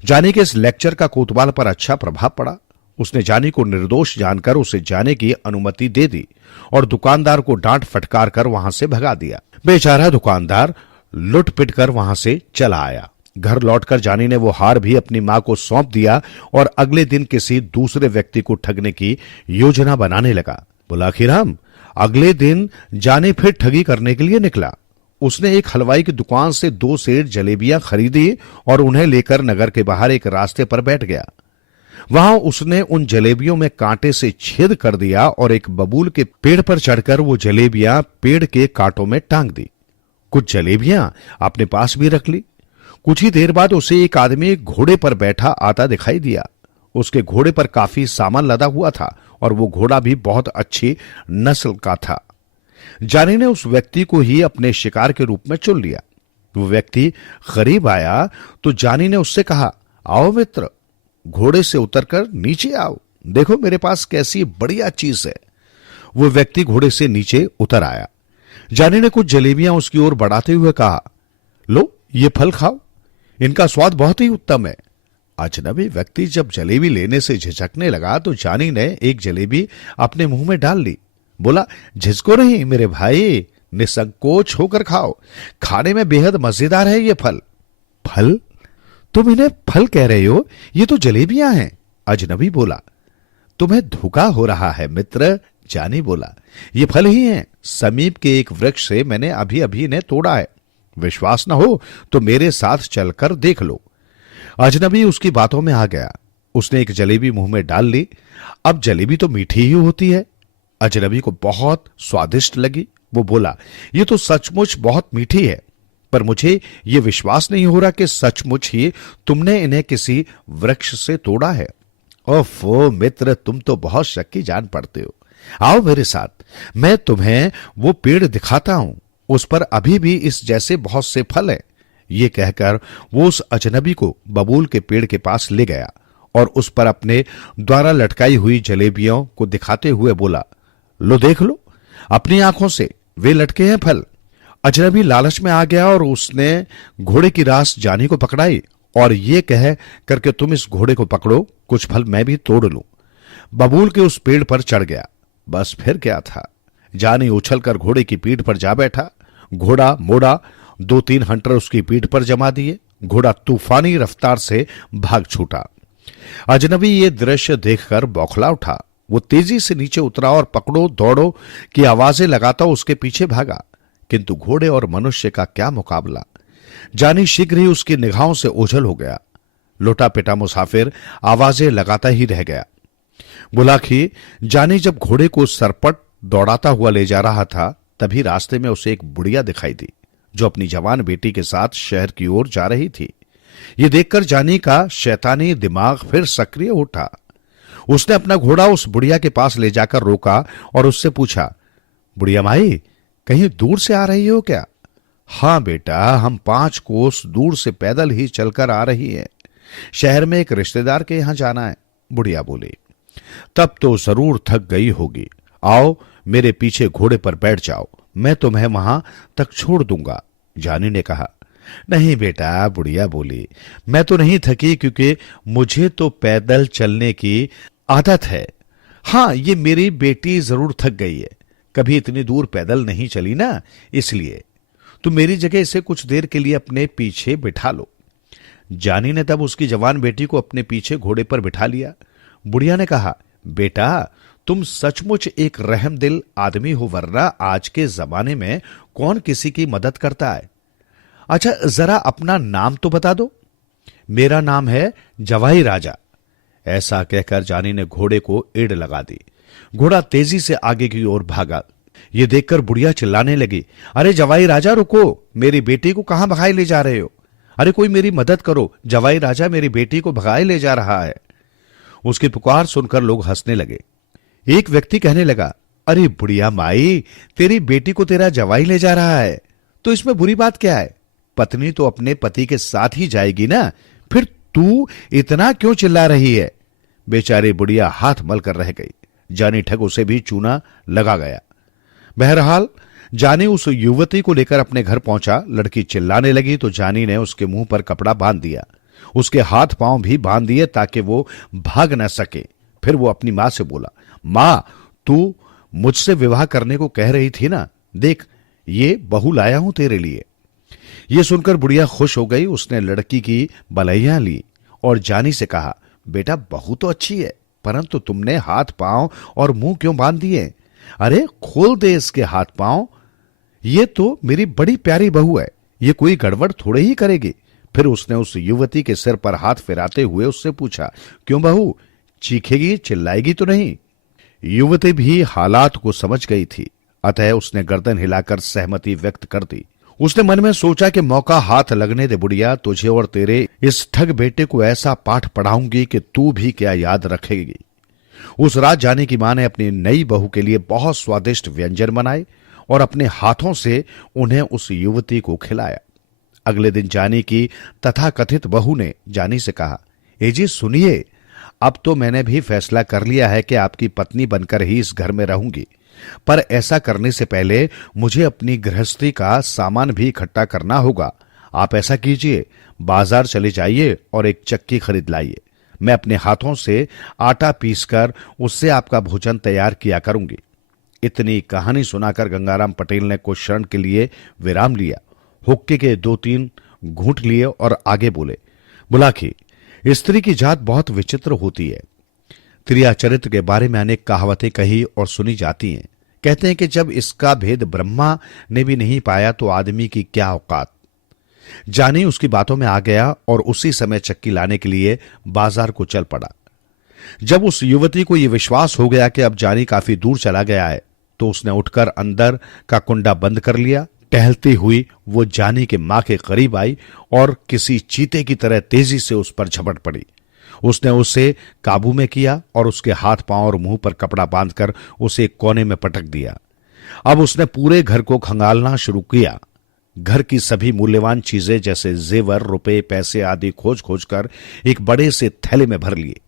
जानी के इस लेक्चर का कोतवाल पर अच्छा प्रभाव पड़ा। उसने जानी को निर्दोष जानकर उसे जाने की अनुमति दे दी और दुकानदार को डांट फटकार कर वहां से भगा दिया। बेचारा दुकानदार लुट पिट कर वहां से चला आया। घर लौटकर जानी ने वो हार भी अपनी मां को सौंप दिया और अगले दिन किसी दूसरे व्यक्ति को ठगने की योजना बनाने लगा। बोला, आखिराम अगले दिन जानी फिर ठगी करने के लिए निकला। उसने एक हलवाई की दुकान से 2 सेर जलेबियां खरीदी और उन्हें लेकर नगर के बाहर एक रास्ते पर बैठ गया। वहां उसने उन जलेबियों में कांटे से छेद कर दिया और एक बबूल के पेड़ पर चढ़कर वो जलेबियां पेड़ के कांटों में टांग दी। कुछ जलेबियां अपने पास भी रख ली। कुछ ही देर बाद उसे एक आदमी घोड़े पर बैठा आता दिखाई दिया। उसके घोड़े पर काफी सामान लदा हुआ था और वो घोड़ा भी बहुत अच्छी नस्ल का था। जानी ने उस व्यक्ति को ही अपने शिकार के रूप में चुन लिया। वो व्यक्ति करीब आया तो जानी ने उससे कहा, आओ मित्र, घोड़े से उतरकर नीचे आओ, देखो मेरे पास कैसी बढ़िया चीज है। वो व्यक्ति घोड़े से नीचे उतर आया। जानी ने कुछ जलेबियां उसकी ओर बढ़ाते हुए कहा, लो ये फल खाओ, इनका स्वाद बहुत ही उत्तम है। अजनबी व्यक्ति जब जलेबी लेने से झिझकने लगा तो जानी ने एक जलेबी अपने मुंह में डाल ली। बोला, झिझको नहीं मेरे भाई, निसंकोच होकर खाओ, खाने में बेहद मजेदार है ये फल। फल? तुम इन्हें फल कह रहे हो? ये तो जलेबियां हैं। अजनबी बोला, तुम्हें धोखा हो रहा है मित्र। जानी बोला, ये फल ही हैं। समीप के एक वृक्ष से मैंने अभी अभी इन्हें तोड़ा है। विश्वास न हो तो मेरे साथ चलकर देख लो। अजनबी उसकी बातों में आ गया। उसने एक जलेबी मुंह में डाल ली। अब जलेबी तो मीठी ही होती है। अजनबी को बहुत स्वादिष्ट लगी। वो बोला, ये तो सचमुच बहुत मीठी है, पर मुझे ये विश्वास नहीं हो रहा कि सचमुच ही तुमने इन्हें किसी वृक्ष से तोड़ा है। ओफो मित्र, तुम तो बहुत शक्की जान पड़ते हो। आओ मेरे साथ, मैं तुम्हें वो पेड़ दिखाता हूं। उस पर अभी भी इस जैसे बहुत से फल हैं। ये कहकर वो उस अजनबी को बबूल के पेड़ के पास ले गया और उस पर अपने द्वारा लटकाई हुई जलेबियों को दिखाते हुए बोला, लो देख लो अपनी आंखों से, वे लटके हैं फल। अजनबी लालच में आ गया और उसने घोड़े की रास जानी को पकड़ाई और ये कह करके, तुम इस घोड़े को पकड़ो, कुछ फल मैं भी तोड़ लूं। बबूल के उस पेड़ पर चढ़ गया। बस फिर क्या था, जानी उछलकर घोड़े की पीठ पर जा बैठा। घोड़ा मोड़ा, 2-3 हंटर उसकी पीठ पर जमा दिए। घोड़ा तूफानी रफ्तार से भाग छूटा। अजनबी ये दृश्य देखकर बौखला उठा। वो तेजी से नीचे उतरा और पकड़ो दौड़ो की आवाजें लगाता उसके पीछे भागा, किंतु घोड़े और मनुष्य का क्या मुकाबला। जानी शीघ्र ही उसकी निगाहों से ओझल हो गया। लोटा पिटा मुसाफिर आवाजें लगाता ही रह गया। बुलाखी जानी जब घोड़े को सरपट दौड़ाता हुआ ले जा रहा था, तभी रास्ते में उसे एक बुढ़िया दिखाई दी जो अपनी जवान बेटी के साथ शहर की ओर जा रही थी। ये देखकर जानी का शैतानी दिमाग फिर सक्रिय उठा। उसने अपना घोड़ा उस बुढ़िया के पास ले जाकर रोका और उससे पूछा, बुढ़िया माई, कहीं दूर से आ रही हो क्या? हां बेटा, हम 5 कोस दूर से पैदल ही चलकर आ रही है। शहर में एक रिश्तेदार के यहां जाना है, बुढ़िया बोली। तब तो जरूर थक गई होगी। आओ मेरे पीछे घोड़े पर बैठ जाओ, मैं तुम्हें वहां तक छोड़ दूंगा, जानी ने कहा। नहीं बेटा, बुढ़िया बोली, मैं तो नहीं थकी क्योंकि मुझे तो पैदल चलने की आदत है। हां, ये मेरी बेटी जरूर थक गई है, कभी इतनी दूर पैदल नहीं चली ना, इसलिए तुम मेरी जगह इसे कुछ देर के लिए अपने पीछे बिठा लो। जानी ने तब उसकी जवान बेटी को अपने पीछे घोड़े पर बिठा लिया। बुढ़िया ने कहा, बेटा तुम सचमुच एक रहमदिल आदमी हो, वरना आज के जमाने में कौन किसी की मदद करता है। अच्छा जरा अपना नाम तो बता दो। मेरा नाम है जवाई राजा। ऐसा कहकर जानी ने घोड़े को एड़ लगा दी। घोड़ा तेजी से आगे की ओर भागा। ये देखकर बुढ़िया चिल्लाने लगी, अरे जवाई राजा रुको, मेरी बेटी को कहां भगाए ले जा रहे हो? अरे कोई मेरी मदद करो, जवाई राजा मेरी बेटी को भगाए ले जा रहा है। उसकी पुकार सुनकर लोग हंसने लगे। एक व्यक्ति कहने लगा, अरे बुढ़िया माई, तेरी बेटी को तेरा जवाई ले जा रहा है तो इसमें बुरी बात क्या है? पत्नी तो अपने पति के साथ ही जाएगी ना, फिर तू इतना क्यों चिल्ला रही है? बेचारी बुढ़िया हाथ मल कर रह गई। जानी ठग उसे भी चूना लगा गया। बहरहाल जानी उस युवती को लेकर अपने घर पहुंचा। लड़की चिल्लाने लगी तो जानी ने उसके मुंह पर कपड़ा बांध दिया, उसके हाथ पांव भी बांध दिए ताकि वो भाग न सके। फिर वो अपनी मां से बोला, मां तू मुझसे विवाह करने को कह रही थी ना, देख ये बहू लाया हूं तेरे लिए। ये सुनकर बुढ़िया खुश हो गई। उसने लड़की की बलैया ली और जानी से कहा, बेटा बहू तो अच्छी है, परंतु तुमने हाथ पांव और मुंह क्यों बांध दिए? अरे खोल दे इसके हाथ पांव, ये तो मेरी बड़ी प्यारी बहू है, ये कोई गड़बड़ थोड़े ही करेगी। फिर उसने उस युवती के सिर पर हाथ फिराते हुए उससे पूछा, क्यों बहू, चीखेगी चिल्लाएगी तो नहीं? युवती भी हालात को समझ गई थी, अतः उसने गर्दन हिलाकर सहमति व्यक्त कर दी। उसने मन में सोचा कि मौका हाथ लगने दे बुढ़िया, तुझे और तेरे इस ठग बेटे को ऐसा पाठ पढ़ाऊंगी कि तू भी क्या याद रखेगी। उस रात जानी की मां ने अपनी नई बहू के लिए बहुत स्वादिष्ट व्यंजन बनाए और अपने हाथों से उन्हें उस युवती को खिलाया। अगले दिन जानी की तथाकथित बहू ने जानी से कहा, ए जी सुनिए, अब तो मैंने भी फैसला कर लिया है कि आपकी पत्नी बनकर ही इस घर में रहूंगी, पर ऐसा करने से पहले मुझे अपनी गृहस्थी का सामान भी इकट्ठा करना होगा। आप ऐसा कीजिए, बाजार चले जाइए और एक चक्की खरीद लाइए। मैं अपने हाथों से आटा पीसकर उससे आपका भोजन तैयार किया करूंगी। इतनी कहानी सुनाकर गंगाराम पटेल ने कुछ क्षण के लिए विराम लिया, हुक्के के 2-3 घूंट लिए और आगे बोले, बुलाखी, स्त्री की जात बहुत विचित्र होती है। त्रिया चरित्र के बारे में अनेक कहावतें कही और सुनी जाती हैं। कहते हैं कि जब इसका भेद ब्रह्मा ने भी नहीं पाया तो आदमी की क्या औकात। जानी उसकी बातों में आ गया और उसी समय चक्की लाने के लिए बाजार को चल पड़ा। जब उस युवती को यह विश्वास हो गया कि अब जानी काफी दूर चला गया है, तो उसने उठकर अंदर का कुंडा बंद कर लिया। टहलती हुई वो जानी के मां के करीब आई और किसी चीते की तरह तेजी से उस पर झपट पड़ी। उसने उसे काबू में किया और उसके हाथ पांव और मुंह पर कपड़ा बांधकर उसे एक कोने में पटक दिया। अब उसने पूरे घर को खंगालना शुरू किया। घर की सभी मूल्यवान चीजें जैसे जेवर, रुपए, पैसे आदि खोज खोज कर एक बड़े से थैले में भर लिए।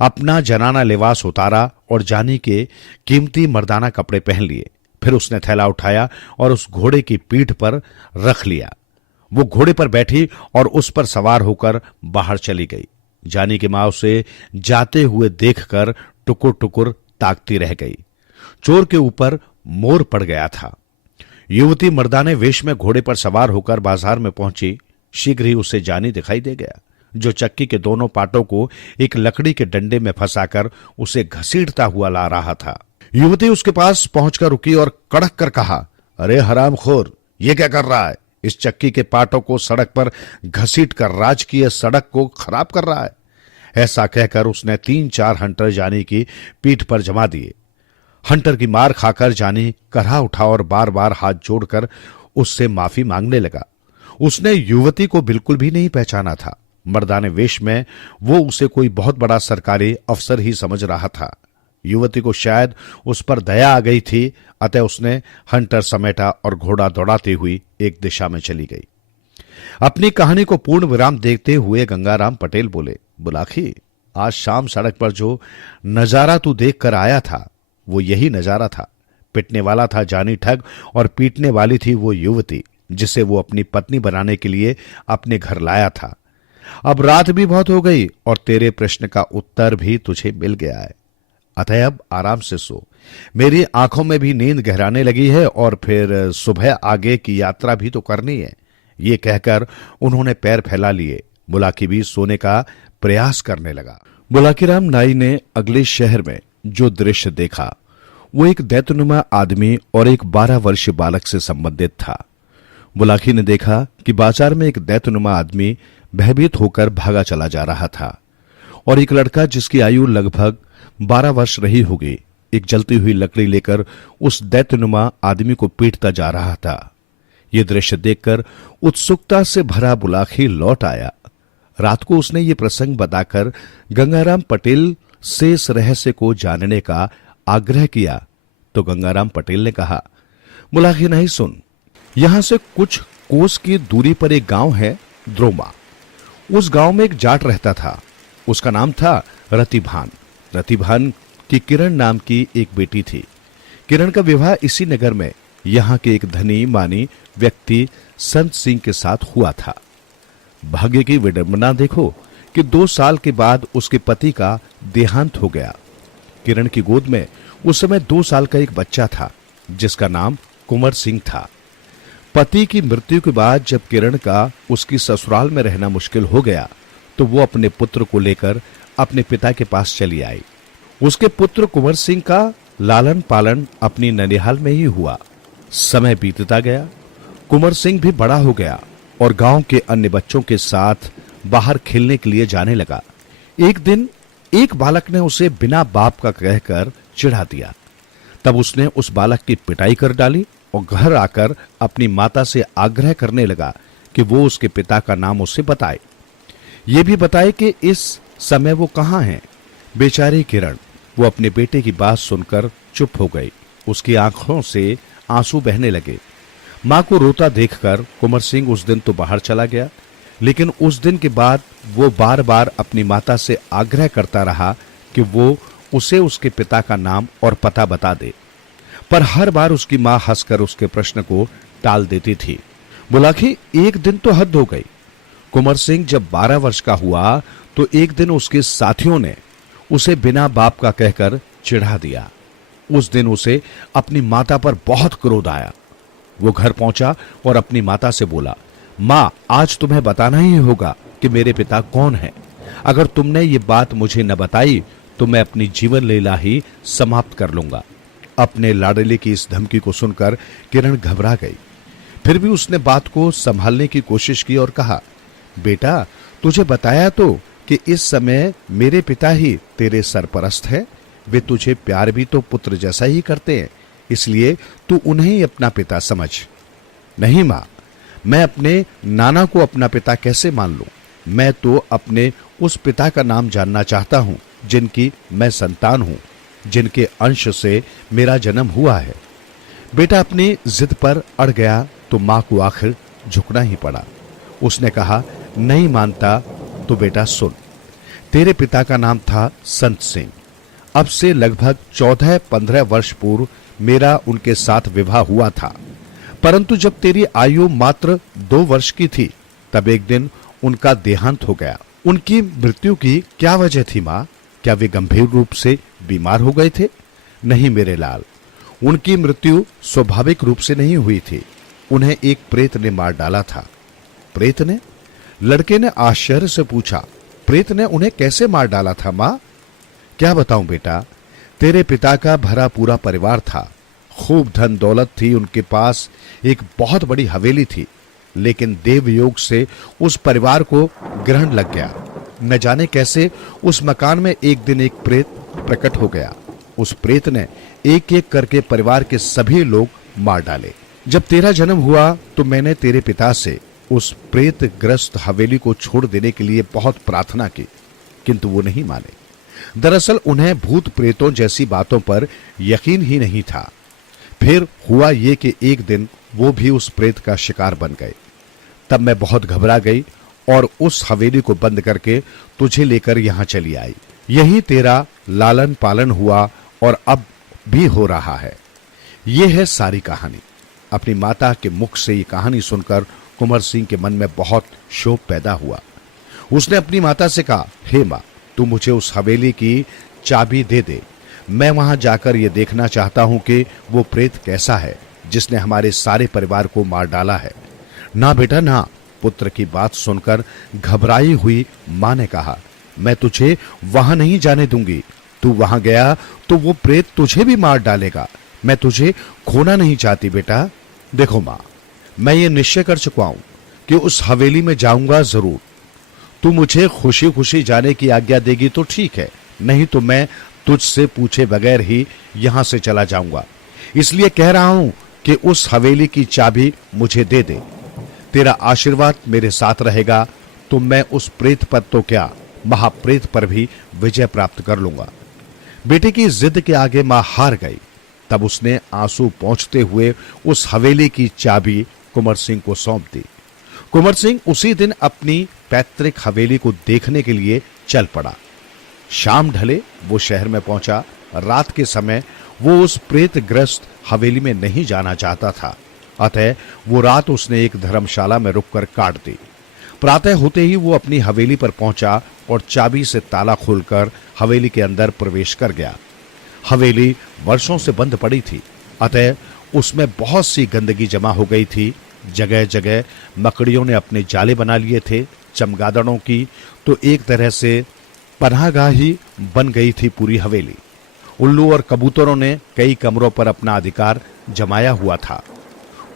अपना जनाना लिबास उतारा और जानी के कीमती मर्दाना कपड़े पहन लिए। फिर उसने थैला उठाया और उस घोड़े की पीठ पर रख लिया। वो घोड़े पर बैठी और उस पर सवार होकर बाहर चली गई। जानी की मां उसे जाते हुए देखकर टुकुर टुकुर ताकती रह गई। चोर के ऊपर मोर पड़ गया था। युवती मर्दाने वेश में घोड़े पर सवार होकर बाजार में पहुंची। शीघ्र ही उसे जानी दिखाई दे गया, जो चक्की के दोनों पाटों को एक लकड़ी के डंडे में फंसाकर उसे घसीटता हुआ ला रहा था। युवती उसके पास पहुंचकर रुकी और कड़क कर कहा, अरे हरामखोर, ये क्या कर रहा है? इस चक्की के पाटों को सड़क पर घसीटकर राजकीय सड़क को खराब कर रहा है। ऐसा कहकर उसने 3-4 हंटर जानी की पीठ पर जमा दिए। हंटर की मार खाकर जानी करहा उठा और बार बार हाथ जोड़कर उससे माफी मांगने लगा। उसने युवती को बिल्कुल भी नहीं पहचाना था। मर्दाने वेश में वो उसे कोई बहुत बड़ा सरकारी अफसर ही समझ रहा था। युवती को शायद उस पर दया आ गई थी, अतः उसने हंटर समेटा और घोड़ा दौड़ाती हुई एक दिशा में चली गई। अपनी कहानी को पूर्ण विराम देते हुए गंगाराम पटेल बोले, बुलाखी, आज शाम सड़क पर जो नजारा तू देख कर आया था वो यही नजारा था। पिटने वाला था जानी ठग और पीटने वाली थी वो युवती जिसे वो अपनी पत्नी बनाने के लिए अपने घर लाया था। अब रात भी बहुत हो गई और तेरे प्रश्न का उत्तर भी तुझे मिल गया है, अतः अब आराम से सो। मेरी आंखों में भी नींद गहराने लगी है और फिर सुबह आगे की यात्रा भी तो करनी है। ये कहकर उन्होंने पैर फैला लिए। बुलाकी भी सोने का प्रयास करने लगा। बुलाकीराम नाई ने अगले शहर में जो दृश्य देखा वो एक दैत्यनुमा आदमी और एक 12 वर्षीय बालक से संबंधित था। बुलाकी ने देखा कि बाजार में एक दैत्यनुमा आदमी भयभीत होकर भागा चला जा रहा था और एक लड़का जिसकी आयु लगभग 12 वर्ष रही होगी, एक जलती हुई लकड़ी लेकर उस दैत्यनुमा आदमी को पीटता जा रहा था। यह दृश्य देखकर उत्सुकता से भरा बुलाकी लौट आया। रात को उसने ये प्रसंग बताकर गंगाराम पटेल से इस रहस्य को जानने का आग्रह किया तो गंगाराम पटेल ने कहा, बुलाकी नहीं, सुन, यहां से कुछ कोस की दूरी पर एक गांव है द्रोमा। उस गांव में एक जाट रहता था। उसका नाम था रतिभान। रतिभान की किरण नाम की एक बेटी थी। किरण का विवाह इसी नगर में यहां के एक धनी मानी व्यक्ति संत सिंह के साथ हुआ था। भाग्य की विडंबना देखो कि 2 साल के बाद उसके पति का देहांत हो गया। किरण की गोद में उस समय 2 साल का एक बच्चा था जिसका नाम कुंवर सिंह था। पति की मृत्यु के बाद जब किरण का उसकी ससुराल में रहना मुश्किल हो गया तो वो अपने पुत्र को लेकर अपने पिता के पास चली आई। उसके पुत्र कुंवर सिंह का लालन पालन अपनी ननिहाल में ही हुआ। समय बीतता गया। कुंवर सिंह भी बड़ा हो गया और गांव के अन्य बच्चों के साथ बाहर खेलने के लिए जाने लगा। एक दिन एक बालक ने उसे बिना बाप का कहकर चिढ़ा दिया। तब उसने उस बालक की पिटाई कर डाली और घर आकर अपनी माता से आग्रह करने लगा कि वो उसके पिता का नाम उसे बताए, ये भी बताए कि इस समय वो कहां है। बेचारी किरण, वो अपने बेटे की बात सुनकर चुप हो गई। उसकी आंखों से आंसू बहने लगे। मां को रोता देखकर कुंवर सिंह उस दिन तो बाहर चला गया, लेकिन उस दिन के बाद वो बार बार अपनी माता से आग्रह करता रहा कि वो उसे उसके पिता का नाम और पता बता दे, पर हर बार उसकी मां हंसकर उसके प्रश्न को टाल देती थी। बुलाकी, एक दिन तो हद हो गई। कुंवर सिंह जब 12 वर्ष का हुआ तो एक दिन उसके साथियों ने उसे बिना बाप का कहकर चिढ़ा दिया। उस दिन उसे अपनी माता पर बहुत क्रोध आया। वो घर पहुंचा और अपनी माता से बोला, मां, आज तुम्हें बताना ही होगा कि मेरे पिता कौन है। अगर तुमने ये बात मुझे न बताई तो मैं अपनी जीवन लीला ही समाप्त कर लूंगा। अपने लाडले की इस धमकी को सुनकर किरण घबरा गई। फिर भी उसने बात को संभालने की कोशिश की और कहा, बेटा, तुझे बताया तो कि इस समय मेरे पिता ही तेरे सरपरस्त है। वे तुझे प्यार भी तो पुत्र जैसा ही करते हैं, इसलिए तू उन्हें ही अपना पिता समझ। नहीं मां, मैं अपने नाना को अपना पिता कैसे मान लूं? मैं तो अपने उस पिता का नाम जानना चाहता हूं जिनकी मैं संतान हूं, जिनके अंश से मेरा जन्म हुआ है। बेटा अपनी जिद पर अड़ गया तो मां को आखिर झुकना ही पड़ा। उसने कहा, नहीं मानता तो बेटा सुन, तेरे पिता का नाम था संत सिंह। अब से लगभग 14-15 वर्ष पूर्व मेरा उनके साथ विवाह हुआ था, परंतु जब तेरी आयु मात्र 2 वर्ष की थी तब एक दिन उनका देहांत हो गया। उनकी मृत्यु की क्या वजह थी मां? क्या वे गंभीर रूप से बीमार हो गए थे? नहीं मेरे लाल, उनकी मृत्यु स्वाभाविक रूप से नहीं हुई थी। उन्हें एक प्रेत ने मार डाला था। प्रेत ने? लड़के ने आश्चर्य से पूछा, प्रेत ने उन्हें कैसे मार डाला था मां? क्या बताऊं बेटा, तेरे पिता का भरा पूरा परिवार था, खूब धन दौलत थी, उनके पास एक बहुत बड़ी हवेली थी, लेकिन देवयोग से उस परिवार को ग्रहण लग गया। न जाने कैसे उस मकान में एक दिन एक प्रेत प्रकट हो गया। उस प्रेत ने एक एक करके परिवार के सभी लोग मार डाले। जब तेरा जन्म हुआ तो मैंने तेरे पिता से उस प्रेत ग्रस्त हवेली को छोड़ देने के लिए बहुत प्रार्थना की, किंतु वो नहीं माने। दरअसल उन्हें भूत प्रेतों जैसी बातों पर यकीन ही नहीं था। फिर हुआ ये कि एक दिन वो भी उस प्रेत का शिकार बन गए। तब मैं बहुत घबरा गई और उस हवेली को बंद करके तुझे लेकर यहां चली आई। यही तेरा लालन पालन हुआ और अब भी हो रहा है। ये है सारी कहानी। अपनी माता के मुख से ये कहानी सुनकर कुंवर सिंह के मन में बहुत शोक पैदा हुआ। उसने अपनी माता से कहा, हे मां, तू मुझे उस हवेली की चाबी दे दे। मैं वहां जाकर ये देखना चाहता हूं कि वो प्रेत कैसा है जिसने हमारे सारे परिवार को मार डाला है। ना बेटा ना, पुत्र की बात सुनकर घबराई हुई मां ने कहा, मैं तुझे वहां नहीं जाने दूंगी। तू वहां गया तो वो प्रेत तुझे भी मार डालेगा। मैं तुझे खोना नहीं चाहती बेटा। देखो मां, मैं ये निश्चय कर चुका हूं कि उस हवेली में जाऊंगा जरूर। तू मुझे खुशी खुशी जाने की आज्ञा देगी तो ठीक है, नहीं तो मैं तुझसे पूछे बगैर ही यहां से चला जाऊंगा। इसलिए कह रहा हूं कि उस हवेली की चाबी मुझे दे दे। तेरा आशीर्वाद मेरे साथ रहेगा तो मैं उस प्रेत पर तो क्या, महाप्रेत पर भी विजय प्राप्त कर लूंगा। बेटे की जिद के आगे मां हार गई। तब उसने आंसू पोंछते हुए उस हवेली की चाबी कुंवर सिंह को सौंप दी। कुंवर सिंह उसी दिन अपनी पैतृक हवेली को देखने के लिए चल पड़ा। शाम ढले वो शहर में पहुंचा। रात के समय वो उस प्रेतग्रस्त हवेली में नहीं जाना चाहता था, अतः वो रात उसने एक धर्मशाला में रुककर काट दी। प्रातः होते ही वो अपनी हवेली पर पहुंचा और चाबी से ताला खोलकर हवेली के अंदर प्रवेश कर गया। हवेली वर्षों से बंद पड़ी थी, अतः उसमें बहुत सी गंदगी जमा हो गई थी। जगह जगह मकड़ियों ने अपने जाले बना लिए थे। चमगादड़ों की तो एक तरह से पनाहगाह ही बन गई थी पूरी हवेली। उल्लू और कबूतरों ने कई कमरों पर अपना अधिकार जमाया हुआ था।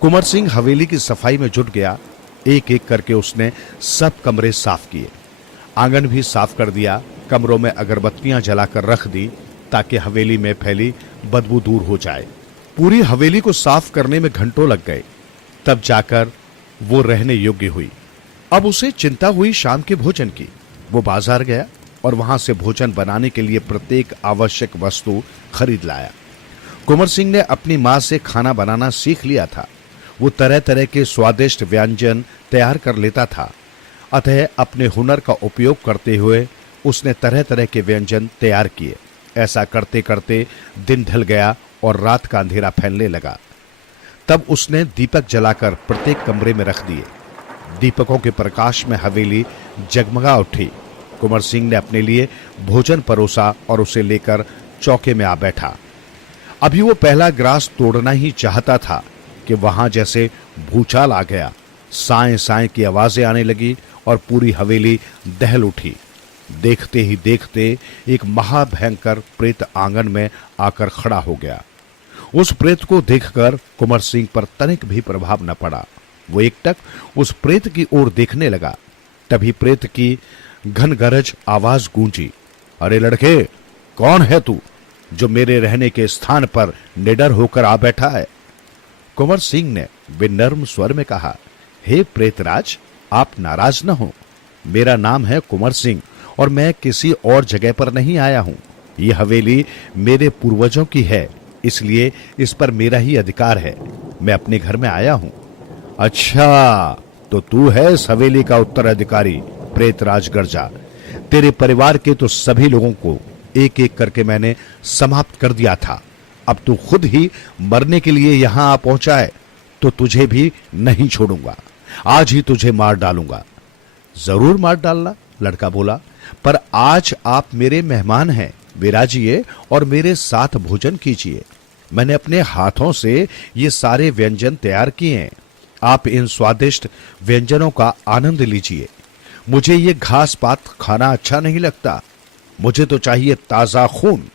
कुंवर सिंह हवेली की सफाई में जुट गया। एक एक करके उसने सब कमरे साफ किए, आंगन भी साफ कर दिया। कमरों में अगरबत्तियां जलाकर रख दी ताकि हवेली में फैली बदबू दूर हो जाए। पूरी हवेली को साफ करने में घंटों लग गए, तब जाकर वो रहने योग्य हुई। अब उसे चिंता हुई शाम के भोजन की। वो बाजार गया और वहां से भोजन बनाने के लिए प्रत्येक आवश्यक वस्तु खरीद लाया। कुंवर सिंह ने अपनी मां से खाना बनाना सीख लिया था। वो तरह तरह के स्वादिष्ट व्यंजन तैयार कर लेता था, अतः अपने हुनर का उपयोग करते हुए उसने तरह तरह के व्यंजन तैयार किए। ऐसा करते करते दिन ढल गया और रात का अंधेरा फैलने लगा। तब उसने दीपक जलाकर प्रत्येक कमरे में रख दिए। दीपकों के प्रकाश में हवेली जगमगा उठी। कुंवर सिंह ने अपने लिए भोजन परोसा और उसे लेकर चौके में आ बैठा। अभी वो पहला ग्रास तोड़ना ही चाहता था कि वहां जैसे भूचाल आ गया। साएं साएं की आवाजें आने लगी और पूरी हवेली दहल उठी। देखते ही देखते एक महाभयंकर प्रेत आंगन में आकर खड़ा हो गया। उस प्रेत को देखकर कुंवर सिंह पर तनिक भी प्रभाव न पड़ा। वो एकटक उस प्रेत की ओर देखने लगा। तभी प्रेत की घनगरज आवाज गूंजी, अरे लड़के, कौन है तू जो मेरे रहने के स्थान पर निडर होकर आ बैठा है? कुंवर सिंह ने विनम्र स्वर में कहा, हे प्रेतराज, आप नाराज न हो। मेरा नाम है कुंवर सिंह और मैं किसी और जगह पर नहीं आया हूं। यह हवेली मेरे पूर्वजों की है, इसलिए इस पर मेरा ही अधिकार है। मैं अपने घर में आया हूं। अच्छा, तो तू है इस हवेली का उत्तराधिकारी? प्रेतराज गर्जा, तेरे परिवार के तो सभी लोगों को एक एक करके मैंने समाप्त कर दिया था। अब तू खुद ही मरने के लिए यहां आ पहुंचा है तो तुझे भी नहीं छोड़ूंगा। आज ही तुझे मार डालूंगा। जरूर मार डालना, लड़का बोला, पर आज आप मेरे मेहमान हैं। विराजिए और मेरे साथ भोजन कीजिए। मैंने अपने हाथों से ये सारे व्यंजन तैयार किए हैं। आप इन स्वादिष्ट व्यंजनों का आनंद लीजिए। मुझे ये घास पात खाना अच्छा नहीं लगता। मुझे तो चाहिए ताजा खून।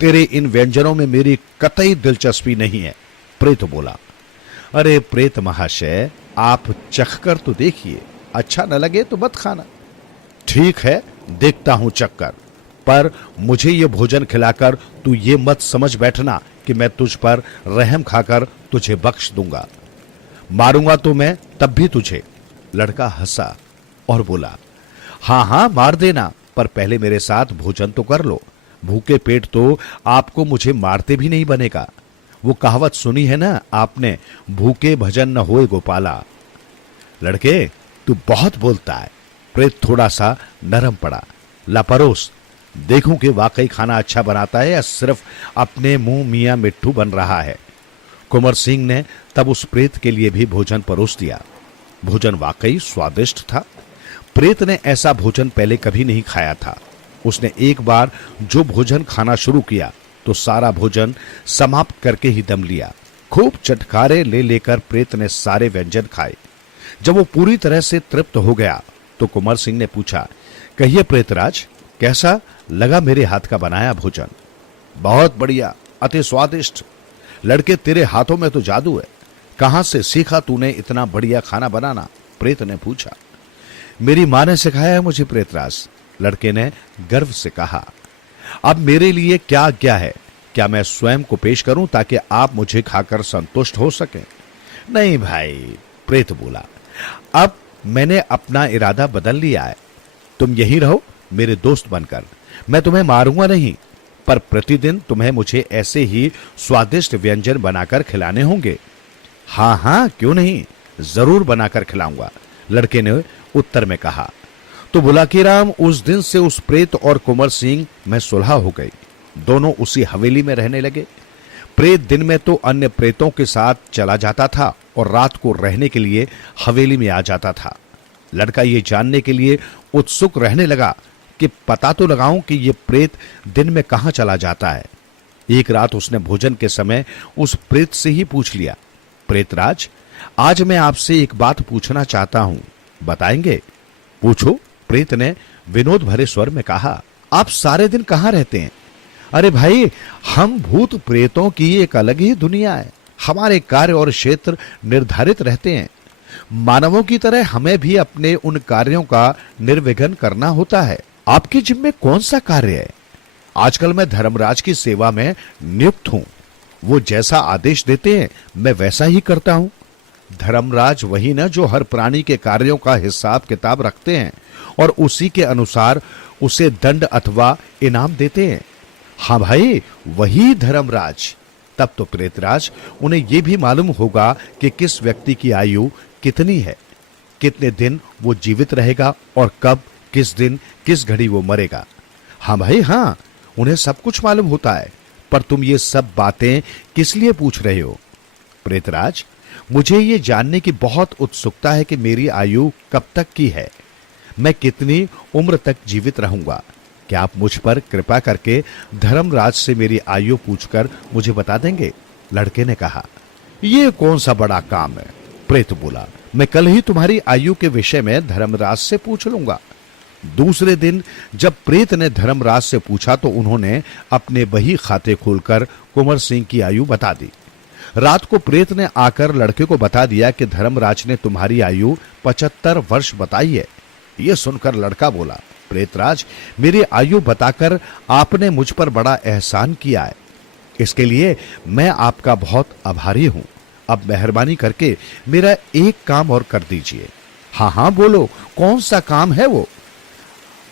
तेरे इन व्यंजनों में मेरी कतई दिलचस्पी नहीं है। प्रेत बोला। अरे प्रेत महाशय, आप चखकर तो देखिए, अच्छा न लगे तो मत खाना। ठीक है, देखता हूं चखकर, पर मुझे ये भोजन खिलाकर तू ये मत समझ बैठना कि मैं तुझ पर रहम खाकर तुझे बख्श दूंगा। मारूंगा तो मैं तब भी तुझे। लड़का हंसा और बोला, हां हां मार देना, पर पहले मेरे साथ भोजन तो कर लो। भूखे पेट तो आपको मुझे मारते भी नहीं बनेगा। वो कहावत सुनी है ना आपने, भूखे भजन न होए गोपाला। लड़के, तू बहुत बोलता है। प्रेत थोड़ा सा नरम पड़ा। लापरोस, देखूं कि वाकई खाना अच्छा बनाता है या सिर्फ अपने मुंह मियां मिट्ठू बन रहा है। कुंवर सिंह ने तब उस प्रेत के लिए भी भोजन परोस दिया। भोजन वाकई स्वादिष्ट था। प्रेत ने ऐसा भोजन पहले कभी नहीं खाया था। उसने एक बार जो भोजन खाना शुरू किया तो सारा भोजन समाप्त करके ही दम लिया। खूब चटकारे ले लेकर प्रेत ने सारे व्यंजन खाए। जब वो पूरी तरह से तृप्त हो गया तो कुंवर सिंह ने पूछा, कहिए प्रेतराज, कैसा लगा मेरे हाथ का बनाया भोजन? बहुत बढ़िया, अति स्वादिष्ट। लड़के, तेरे हाथों में तो जादू है। कहां से सीखा तूने इतना बढ़िया खाना बनाना? प्रेत ने पूछा। मेरी मां ने सिखाया है मुझे प्रेतराज, लड़के ने गर्व से कहा। अब मेरे लिए क्या आज्ञा है? क्या मैं स्वयं को पेश करूं ताकि आप मुझे खाकर संतुष्ट हो सके? नहीं भाई, प्रेत बोला, अब मैंने अपना इरादा बदल लिया है। तुम यहीं रहो मेरे दोस्त बनकर। मैं तुम्हें मारूंगा नहीं, पर प्रतिदिन तुम्हें मुझे ऐसे ही स्वादिष्ट व्यंजन बनाकर खिलाने होंगे। हां हां, क्यों नहीं, जरूर बनाकर खिलाऊंगा, लड़के ने उत्तर में कहा। तो बुलाकीराम, उस दिन से उस प्रेत और कुंवर सिंह में सुलह हो गई। दोनों उसी हवेली में रहने लगे। प्रेत दिन में तो अन्य प्रेतों के साथ चला जाता था और रात को रहने के लिए हवेली में आ जाता था। लड़का ये जानने के लिए उत्सुक रहने लगा कि पता तो लगाऊं कि ये प्रेत दिन में कहां चला जाता है। एक रात उसने भोजन के समय उस प्रेत से ही पूछ लिया, प्रेतराज, आज मैं आपसे एक बात पूछना चाहता हूं, बताएंगे? पूछो, प्रेत ने विनोद भरे स्वर में कहा। आप सारे दिन कहां रहते हैं? अरे भाई, हम भूत प्रेतों की एक अलग ही दुनिया है। हमारे कार्य और क्षेत्र निर्धारित रहते हैं। मानवों की तरह हमें भी अपने उन कार्यों का निर्विघ्न करना होता है। आपके जिम्मे कौन सा कार्य है? आजकल मैं धर्मराज की सेवा में नियुक्त हूं। वो जैसा आदेश देते हैं मैं वैसा ही करता हूं। धर्मराज वही ना जो हर प्राणी के कार्यों का हिसाब किताब रखते हैं और उसी के अनुसार उसे दंड अथवा इनाम देते हैं। हाँ भाई, वही धर्मराज। तब तो प्रेतराज, उन्हें यह भी मालूम होगा कि किस व्यक्ति की आयु कितनी है, कितने दिन वो जीवित रहेगा और कब, किस दिन, किस घड़ी वो मरेगा। हाँ भाई हाँ, उन्हें सब कुछ मालूम होता है। पर तुम ये सब बातें किस लिए पूछ रहे हो? प्रेतराज, मुझे ये जानने की बहुत उत्सुकता है कि मेरी आयु कब तक की है, मैं कितनी उम्र तक जीवित रहूंगा। क्या आप मुझ पर कृपा करके धर्मराज से मेरी आयु पूछकर मुझे बता देंगे? लड़के ने कहा। ये कौन सा बड़ा काम है? प्रेत बोला, मैं कल ही तुम्हारी आयु के विषय में धर्मराज से पूछ लूंगा। दूसरे दिन जब प्रेत ने धर्मराज से पूछा तो उन्होंने अपने बही खाते खोलकर कुंवर सिंह की आयु बता दी। रात को प्रेत ने आकर लड़के को बता दिया कि धर्मराज ने तुम्हारी आयु 75 वर्ष बताई है। यह सुनकर लड़का बोला, प्रेतराज, मेरी आयु बताकर आपने मुझ पर बड़ा एहसान किया है। इसके लिए मैं आपका बहुत आभारी हूं। अब मेहरबानी करके मेरा एक काम और कर दीजिए। हाँ हाँ बोलो, कौन सा काम है वो?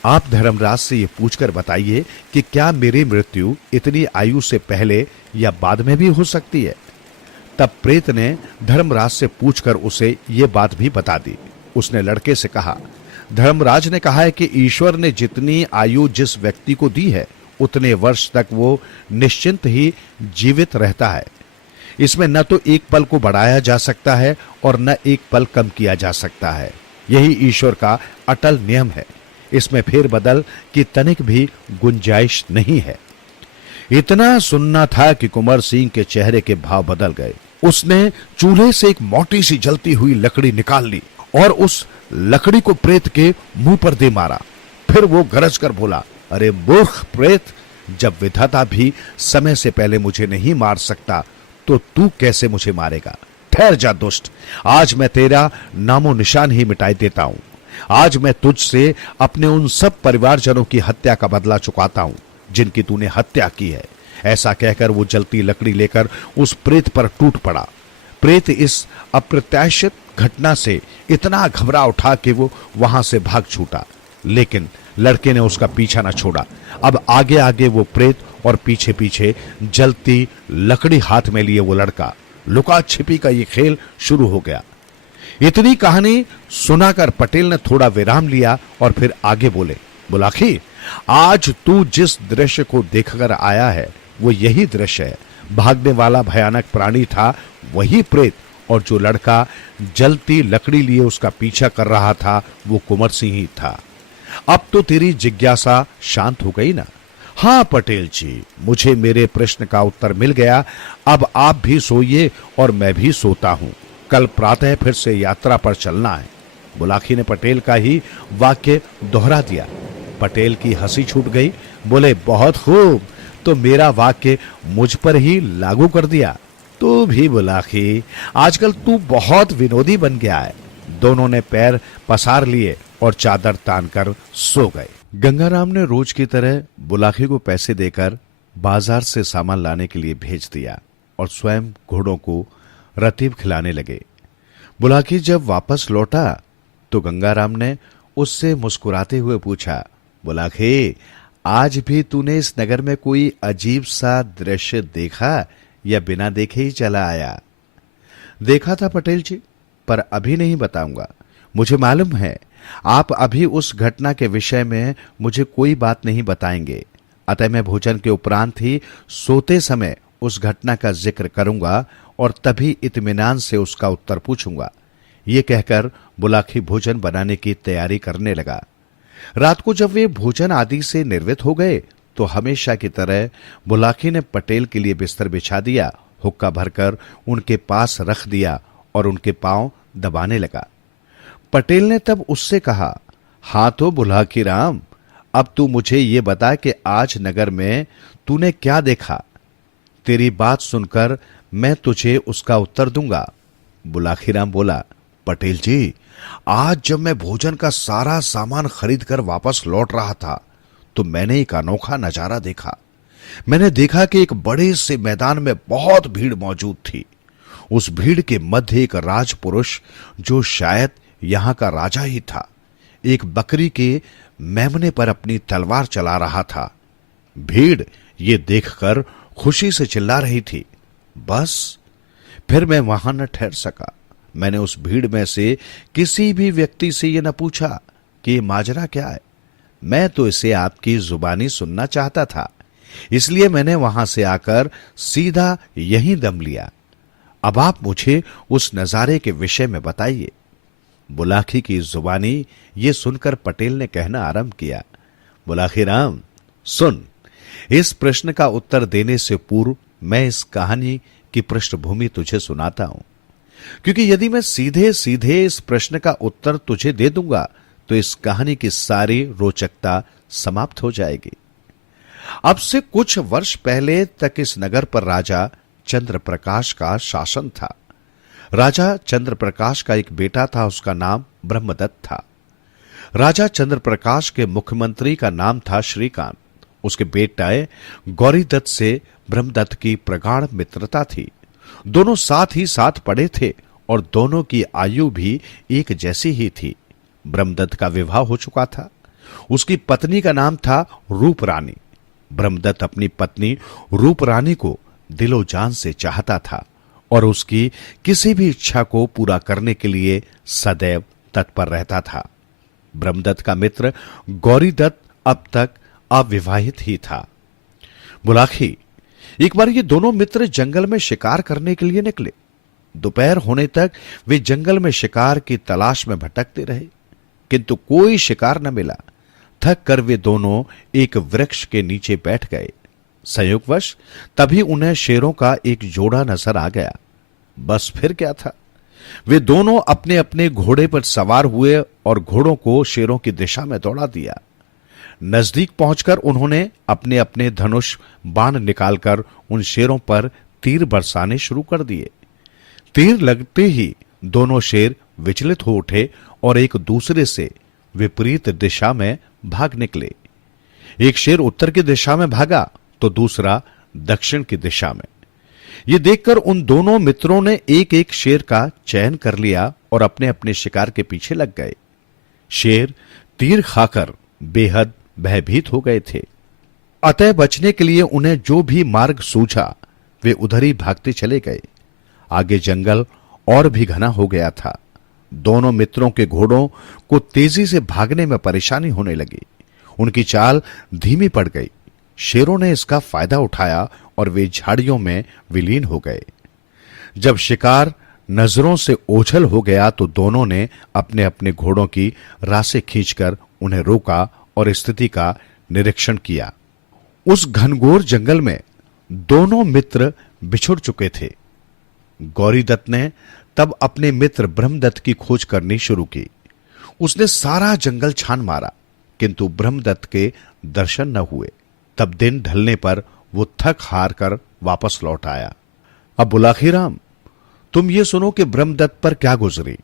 आप धर्मराज से ये पूछकर बताइए कि क्या मेरी मृत्यु इतनी आयु से पहले या बाद में भी हो सकती है। तब प्रेत ने धर्मराज से पूछकर उसे ये बात भी बता दी। उसने लड़के से कहा, धर्मराज ने कहा है कि ईश्वर ने जितनी आयु जिस व्यक्ति को दी है उतने वर्ष तक वो निश्चिंत ही जीवित रहता है। इसमें न तो एक पल को बढ़ाया जा सकता है और न एक पल कम किया जा सकता है। यही ईश्वर का अटल नियम है। इसमें फेरबदल की तनिक भी गुंजाइश नहीं है। इतना सुनना था कि कुंवर सिंह के चेहरे के भाव बदल गए। उसने चूल्हे से एक मोटी सी जलती हुई लकड़ी निकाल ली और उस लकड़ी को प्रेत के मुंह पर दे मारा। फिर वो गरज कर बोला, अरे मूर्ख प्रेत, जब विधाता भी समय से पहले मुझे नहीं मार सकता तो तू कैसे मुझे मारेगा? ठहर जा दुष्ट, आज मैं तेरा नामो निशान ही मिटाई देता हूं। आज मैं तुझसे अपने उन सब परिवारजनों की हत्या का बदला चुकाता हूं जिनकी तूने हत्या की है। ऐसा कहकर वो जलती लकड़ी लेकर उस प्रेत पर टूट पड़ा। प्रेत इस अप्रत्याशित घटना से इतना घबरा उठा कि वो वहां से भाग छूटा, लेकिन लड़के ने उसका पीछा न छोड़ा। अब आगे आगे वो प्रेत और पीछे पीछे जलती लकड़ी हाथ में लिए वो लड़का। लुका छिपी का ये खेल शुरू हो गया। इतनी कहानी सुनाकर पटेल ने थोड़ा विराम लिया और फिर आगे बोले, बुलाखी, आज तू जिस दृश्य को देखकर आया है वो यही दृश्य है। भागने वाला भयानक प्राणी था वही प्रेत, और जो लड़का जलती लकड़ी लिए उसका पीछा कर रहा था वो कुंवर सिंह ही था। अब तो तेरी जिज्ञासा शांत हो गई ना? हाँ पटेल जी, मुझे मेरे प्रश्न का उत्तर मिल गया। अब आप भी सोइए और मैं भी सोता हूं। कल प्रातः फिर से यात्रा पर चलना है। बुलाखी ने पटेल का ही वाक्य दोहरा दिया। पटेल की हंसी छूट गई। बोले, बहुत खूब, तो मेरा वाक्य मुझ पर ही लागू कर दिया। तू भी बुलाखी, आजकल तू बहुत विनोदी बन गया है। दोनों ने पैर पसार लिए और चादर तानकर सो गए। गंगाराम ने रोज की तरह बुलाखी को पैसे देकर बाजार से सामान लाने के लिए भेज दिया और स्वयं घोड़ों को रतीब खिलाने लगे। बुलाखी जब वापस लौटा तो गंगाराम ने उससे मुस्कुराते हुए पूछा, बुलाखी, आज भी तूने इस नगर में कोई अजीब सा दृश्य देखा या बिना देखे ही चला आया? देखा था पटेल जी, पर अभी नहीं बताऊंगा। मुझे मालूम है आप अभी उस घटना के विषय में मुझे कोई बात नहीं बताएंगे, अतः मैं भोजन के उपरांत ही सोते समय उस घटना का जिक्र करूंगा और तभी इत्मीनान से उसका उत्तर पूछूंगा। ये कहकर बुलाखी भोजन बनाने की तैयारी करने लगा। रात को जब वे भोजन आदि से निर्वृत्त हो गए तो हमेशा की तरह बुलाखी ने पटेल के लिए बिस्तर बिछा दिया, हुक्का भरकर उनके पास रख दिया और उनके पांव दबाने लगा। पटेल ने तब उससे कहा, हां तो बुलाखी राम, अब तू मुझे ये बता कि आज नगर में तूने क्या देखा? तेरी बात सुनकर मैं तुझे उसका उत्तर दूंगा। बुलाखी राम बोला, पटेल जी, आज जब मैं भोजन का सारा सामान खरीद कर वापस लौट रहा था तो मैंने एक अनोखा नजारा देखा। मैंने देखा कि एक बड़े से मैदान में बहुत भीड़ मौजूद थी। उस भीड़ के मध्य एक राजपुरुष, जो शायद यहां का राजा ही था, एक बकरी के मेमने पर अपनी तलवार चला रहा था। भीड़ ये देखकर खुशी से चिल्ला रही थी। बस फिर मैं वहां न ठहर सका। मैंने उस भीड़ में से किसी भी व्यक्ति से ये न पूछा कि ये माजरा क्या है। मैं तो इसे आपकी जुबानी सुनना चाहता था, इसलिए मैंने वहां से आकर सीधा यहीं दम लिया। अब आप मुझे उस नजारे के विषय में बताइए। बुलाखी की जुबानी ये सुनकर पटेल ने कहना आरंभ किया, बुलाखी राम, सुन, इस प्रश्न का उत्तर देने से पूर्व मैं इस कहानी की पृष्ठभूमि तुझे सुनाता हूं, क्योंकि यदि मैं सीधे सीधे इस प्रश्न का उत्तर तुझे दे दूंगा तो इस कहानी की सारी रोचकता समाप्त हो जाएगी। अब से कुछ वर्ष पहले तक इस नगर पर राजा चंद्रप्रकाश का शासन था। राजा चंद्रप्रकाश का एक बेटा था, उसका नाम ब्रह्मदत्त था। राजा चंद्रप्रकाश के मुख्यमंत्री का नाम था श्रीकांत। उसके बेटे गौरीदत्त से ब्रह्मदत्त की प्रगाढ़ मित्रता थी। दोनों साथ ही साथ पढ़े थे और दोनों की आयु भी एक जैसी ही थी। ब्रह्मदत्त का विवाह हो चुका था। उसकी पत्नी का नाम था रूप रानी। ब्रह्मदत्त अपनी पत्नी रूप रानी को दिलो जान से चाहता था और उसकी किसी भी इच्छा को पूरा करने के लिए सदैव तत्पर रहता था। ब्रह्मदत्त का मित्र गौरीदत्त अब तक अविवाहित ही था। बुलाखी, एक बार ये दोनों मित्र जंगल में शिकार करने के लिए निकले। दोपहर होने तक वे जंगल में शिकार की तलाश में भटकते रहे, किंतु कोई शिकार न मिला। थक कर वे दोनों एक वृक्ष के नीचे बैठ गए। संयोगवश तभी उन्हें शेरों का एक जोड़ा नजर आ गया। बस फिर क्या था, वे दोनों अपने अपने घोड़े पर सवार हुए और घोड़ों को शेरों की दिशा में दौड़ा दिया। नजदीक पहुंचकर उन्होंने अपने अपने धनुष बाण निकालकर उन शेरों पर तीर बरसाने शुरू कर दिए। तीर लगते ही दोनों शेर विचलित हो उठे और एक दूसरे से विपरीत दिशा में भाग निकले। एक शेर उत्तर की दिशा में भागा तो दूसरा दक्षिण की दिशा में। यह देखकर उन दोनों मित्रों ने एक एक शेर का चयन कर लिया और अपने अपने शिकार के पीछे लग गए। शेर तीर खाकर बेहद भयभीत हो गए थे, अतः बचने के लिए उन्हें जो भी मार्ग सूझा वे उधर ही भागते चले गए। आगे जंगल और भी घना हो गया था। दोनों मित्रों के घोड़ों को तेजी से भागने में परेशानी होने लगी। उनकी चाल धीमी पड़ गई। शेरों ने इसका फायदा उठाया और वे झाड़ियों में विलीन हो गए। जब शिकार नजरों से ओझल हो गया तो दोनों ने अपने अपने घोड़ों की रासें खींचकर उन्हें रोका और स्थिति का निरीक्षण किया। उस घनघोर जंगल में दोनों मित्र बिछुड़ चुके थे। गौरीदत्त ने तब अपने मित्र ब्रह्मदत्त की खोज करनी शुरू की। उसने सारा जंगल छान मारा, किंतु ब्रह्मदत्त के दर्शन न हुए। तब दिन ढलने पर वो थक हार कर वापस लौट आया। अब बुलाखीराम, तुम ये सुनो कि ब्रह्मदत्त पर क्या गुजरी।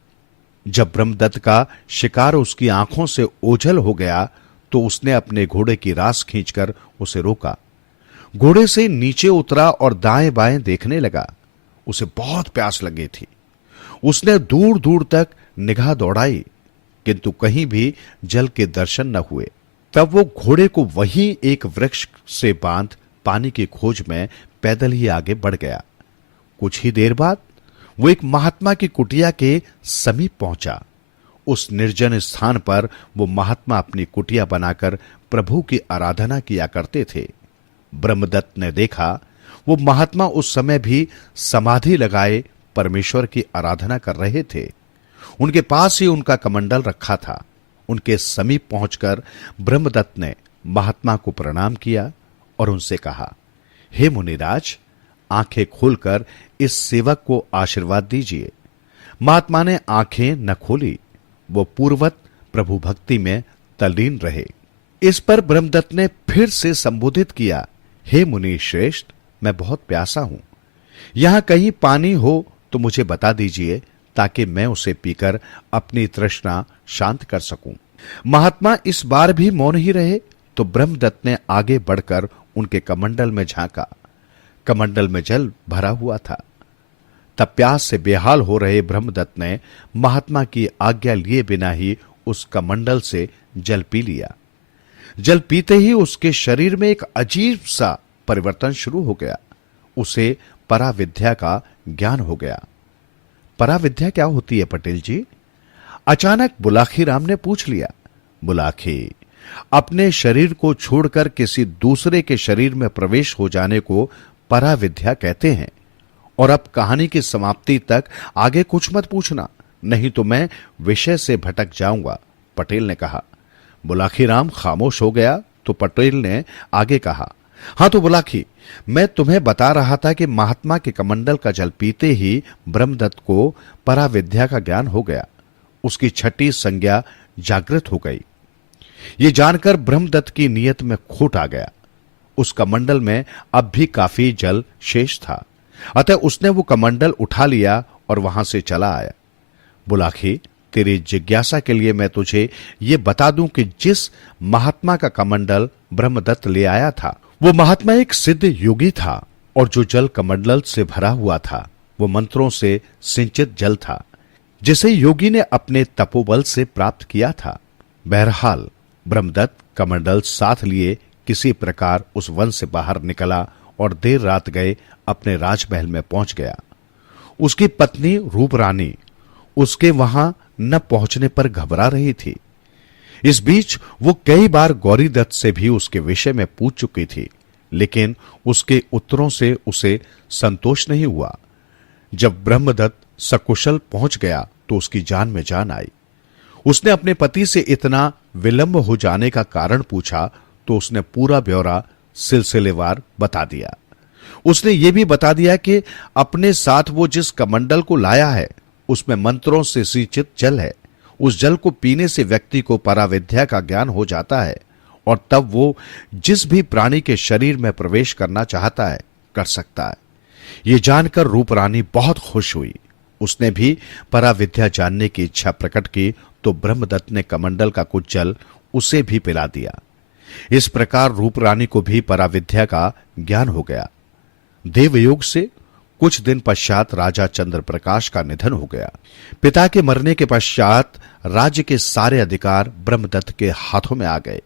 जब ब्रह्मदत्त का शिकार उसकी आंखों से ओझल हो गया तो उसने अपने घोड़े की रास खींचकर उसे रोका। घोड़े से नीचे उतरा और दाएं बाएं देखने लगा। उसे बहुत प्यास लगी थी। उसने दूर दूर तक निगाह दौड़ाई, किंतु कहीं भी जल के दर्शन न हुए। तब वो घोड़े को वहीं एक वृक्ष से बांध पानी की खोज में पैदल ही आगे बढ़ गया। कुछ ही देर बाद वो एक महात्मा की कुटिया के समीप पहुंचा। उस निर्जन स्थान पर वो महात्मा अपनी कुटिया बनाकर प्रभु की आराधना किया करते थे। ब्रह्मदत्त ने देखा वो महात्मा उस समय भी समाधि लगाए परमेश्वर की आराधना कर रहे थे। उनके पास ही उनका कमंडल रखा था। उनके समीप पहुंचकर ब्रह्मदत्त ने महात्मा को प्रणाम किया और उनसे कहा, हे मुनिराज, आंखें खोलकर इस सेवक को आशीर्वाद दीजिए। महात्मा ने आंखें न खोली। वो पूर्ववत प्रभु भक्ति में तल्लीन रहे। इस पर ब्रह्मदत्त ने फिर से संबोधित किया, हे मुनि श्रेष्ठ, मैं बहुत प्यासा हूं। यहां कहीं पानी हो तो मुझे बता दीजिए, ताकि मैं उसे पीकर अपनी तृष्णा शांत कर सकूं। महात्मा इस बार भी मौन ही रहे तो ब्रह्मदत्त ने आगे बढ़कर उनके कमंडल में झांका। कमंडल में जल भरा हुआ था। तब प्यास से बेहाल हो रहे ब्रह्मदत्त ने महात्मा की आज्ञा लिए बिना ही उस कमंडल से जल पी लिया। जल पीते ही उसके शरीर में एक अजीब सा परिवर्तन शुरू हो गया। उसे पराविद्या का ज्ञान हो गया। पराविद्या क्या होती है पटेल जी? अचानक बुलाखीराम ने पूछ लिया। बुलाखी, अपने शरीर को छोड़कर किसी दूसरे के शरीर में प्रवेश हो जाने को पराविद्या कहते हैं। और अब कहानी की समाप्ति तक आगे कुछ मत पूछना, नहीं तो मैं विषय से भटक जाऊंगा, पटेल ने कहा। बुलाखीराम खामोश हो गया तो पटेल ने आगे कहा, हां तो बुलाखी, मैं तुम्हें बता रहा था कि महात्मा के कमंडल का जल पीते ही ब्रह्मदत्त को पराविद्या का ज्ञान हो गया। उसकी छठी संज्ञा जागृत हो गई। ये जानकर ब्रह्मदत्त की नीयत में खोट आ गया। उस कमंडल में अब भी काफी जल शेष था, अतः उसने वो कमंडल उठा लिया और वहां से चला आया। बुलाखी, तेरी जिज्ञासा के लिए मैं तुझे ये बता दूं कि जिस महात्मा का कमंडल ब्रह्मदत्त ले आया था, वो महात्मा एक सिद्ध योगी था और जो जल कमंडल से भरा हुआ था वो मंत्रों से सिंचित जल था, जिसे योगी ने अपने तपोबल से प्राप्त किया था। बहरहाल ब्रह्मदत्त कमंडल साथ लिए किसी प्रकार उस वन से बाहर निकला और देर रात गए अपने राजमहल में पहुंच गया। उसकी पत्नी रूपरानी उसके वहां न पहुंचने पर घबरा रही थी। इस बीच वो कई बार गौरीदत्त से भी उसके विषय में पूछ चुकी थी, लेकिन उसके उत्तरों से उसे संतोष नहीं हुआ। जब ब्रह्मदत्त सकुशल पहुंच गया तो उसकी जान में जान आई। उसने अपने पति से इतना विलंब हो जाने का कारण पूछा तो उसने पूरा ब्यौरा सिलसिलेवार बता दिया। उसने ये भी बता दिया कि अपने साथ वो जिस कमंडल को लाया है उसमें मंत्रों से सिंचित जल है। उस जल को पीने से व्यक्ति को पराविद्या का ज्ञान हो जाता है और तब वो जिस भी प्राणी के शरीर में प्रवेश करना चाहता है कर सकता है। ये जानकर रूप रानी बहुत खुश हुई। उसने भी पराविद्या जानने की इच्छा प्रकट की तो ब्रह्मदत्त ने कमंडल का कुछ जल उसे भी पिला दिया। इस प्रकार रूप रानी को भी पराविद्या का ज्ञान हो गया। देवयोग से कुछ दिन पश्चात राजा चंद्रप्रकाश का निधन हो गया। पिता के मरने के पश्चात राज्य के सारे अधिकार ब्रह्मदत्त के हाथों में आ गए।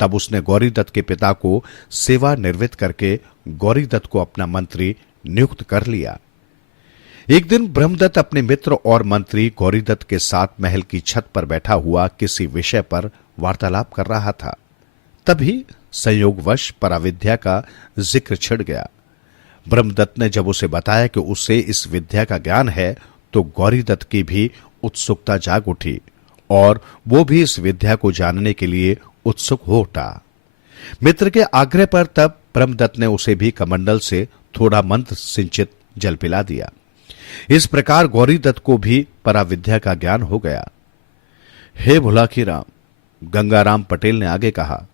तब उसने गौरीदत्त के पिता को सेवा निर्वृत्त करके गौरीदत्त को अपना मंत्री नियुक्त कर लिया। एक दिन ब्रह्मदत्त अपने मित्र और मंत्री गौरीदत्त के साथ महल की छत पर बैठा हुआ किसी विषय पर वार्तालाप कर रहा था। तभी संयोगवश पराविद्या का जिक्र छिड़ गया। ब्रह्मदत्त ने जब उसे बताया कि उसे इस विद्या का ज्ञान है तो गौरीदत्त की भी उत्सुकता जाग उठी और वो भी इस विद्या को जानने के लिए उत्सुक हो उठा। मित्र के आग्रह पर तब ब्रह्मदत्त ने उसे भी कमंडल से थोड़ा मंत्र सिंचित जल पिला दिया। इस प्रकार गौरीदत्त को भी पराविद्या का ज्ञान हो गया। हे भुलाकी राम, गंगाराम पटेल ने आगे कहा,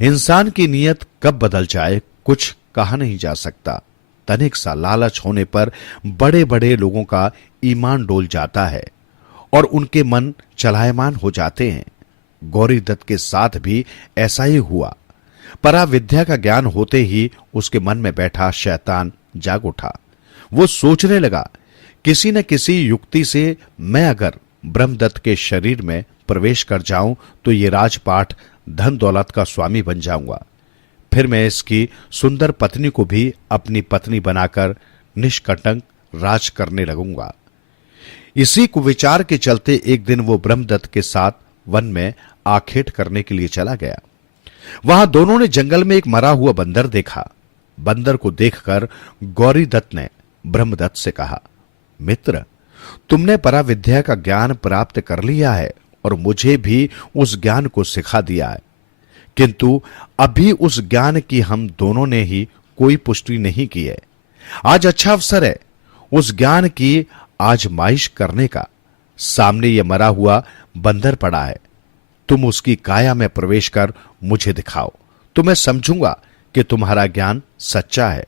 इंसान की नीयत कब बदल जाए कुछ कहा नहीं जा सकता। तनिक सा लालच होने पर बड़े बड़े लोगों का ईमान डोल जाता है और उनके मन चलायमान हो जाते हैं। गौरीदत्त के साथ भी ऐसा ही हुआ। पराविद्या का ज्ञान होते ही उसके मन में बैठा शैतान जाग उठा। वो सोचने लगा, किसी न किसी युक्ति से मैं अगर ब्रह्मदत्त के शरीर में प्रवेश कर जाऊं तो ये राजपाट धन दौलत का स्वामी बन जाऊंगा। फिर मैं इसकी सुंदर पत्नी को भी अपनी पत्नी बनाकर निष्कंटक राज करने लगूंगा। इसी कुविचार के चलते एक दिन वो ब्रह्मदत्त के साथ वन में आखेट करने के लिए चला गया। वहां दोनों ने जंगल में एक मरा हुआ बंदर देखा। बंदर को देखकर गौरीदत्त ने ब्रह्मदत्त से कहा, मित्र, तुमने पराविद्या का ज्ञान प्राप्त कर लिया है और मुझे भी उस ज्ञान को सिखा दिया है, किंतु अभी उस ज्ञान की हम दोनों ने ही कोई पुष्टि नहीं की है। आज अच्छा अवसर है उस ज्ञान की आजमाइश करने का। सामने ये मरा हुआ बंदर पड़ा है, तुम उसकी काया में प्रवेश कर मुझे दिखाओ तो मैं समझूंगा कि तुम्हारा ज्ञान सच्चा है।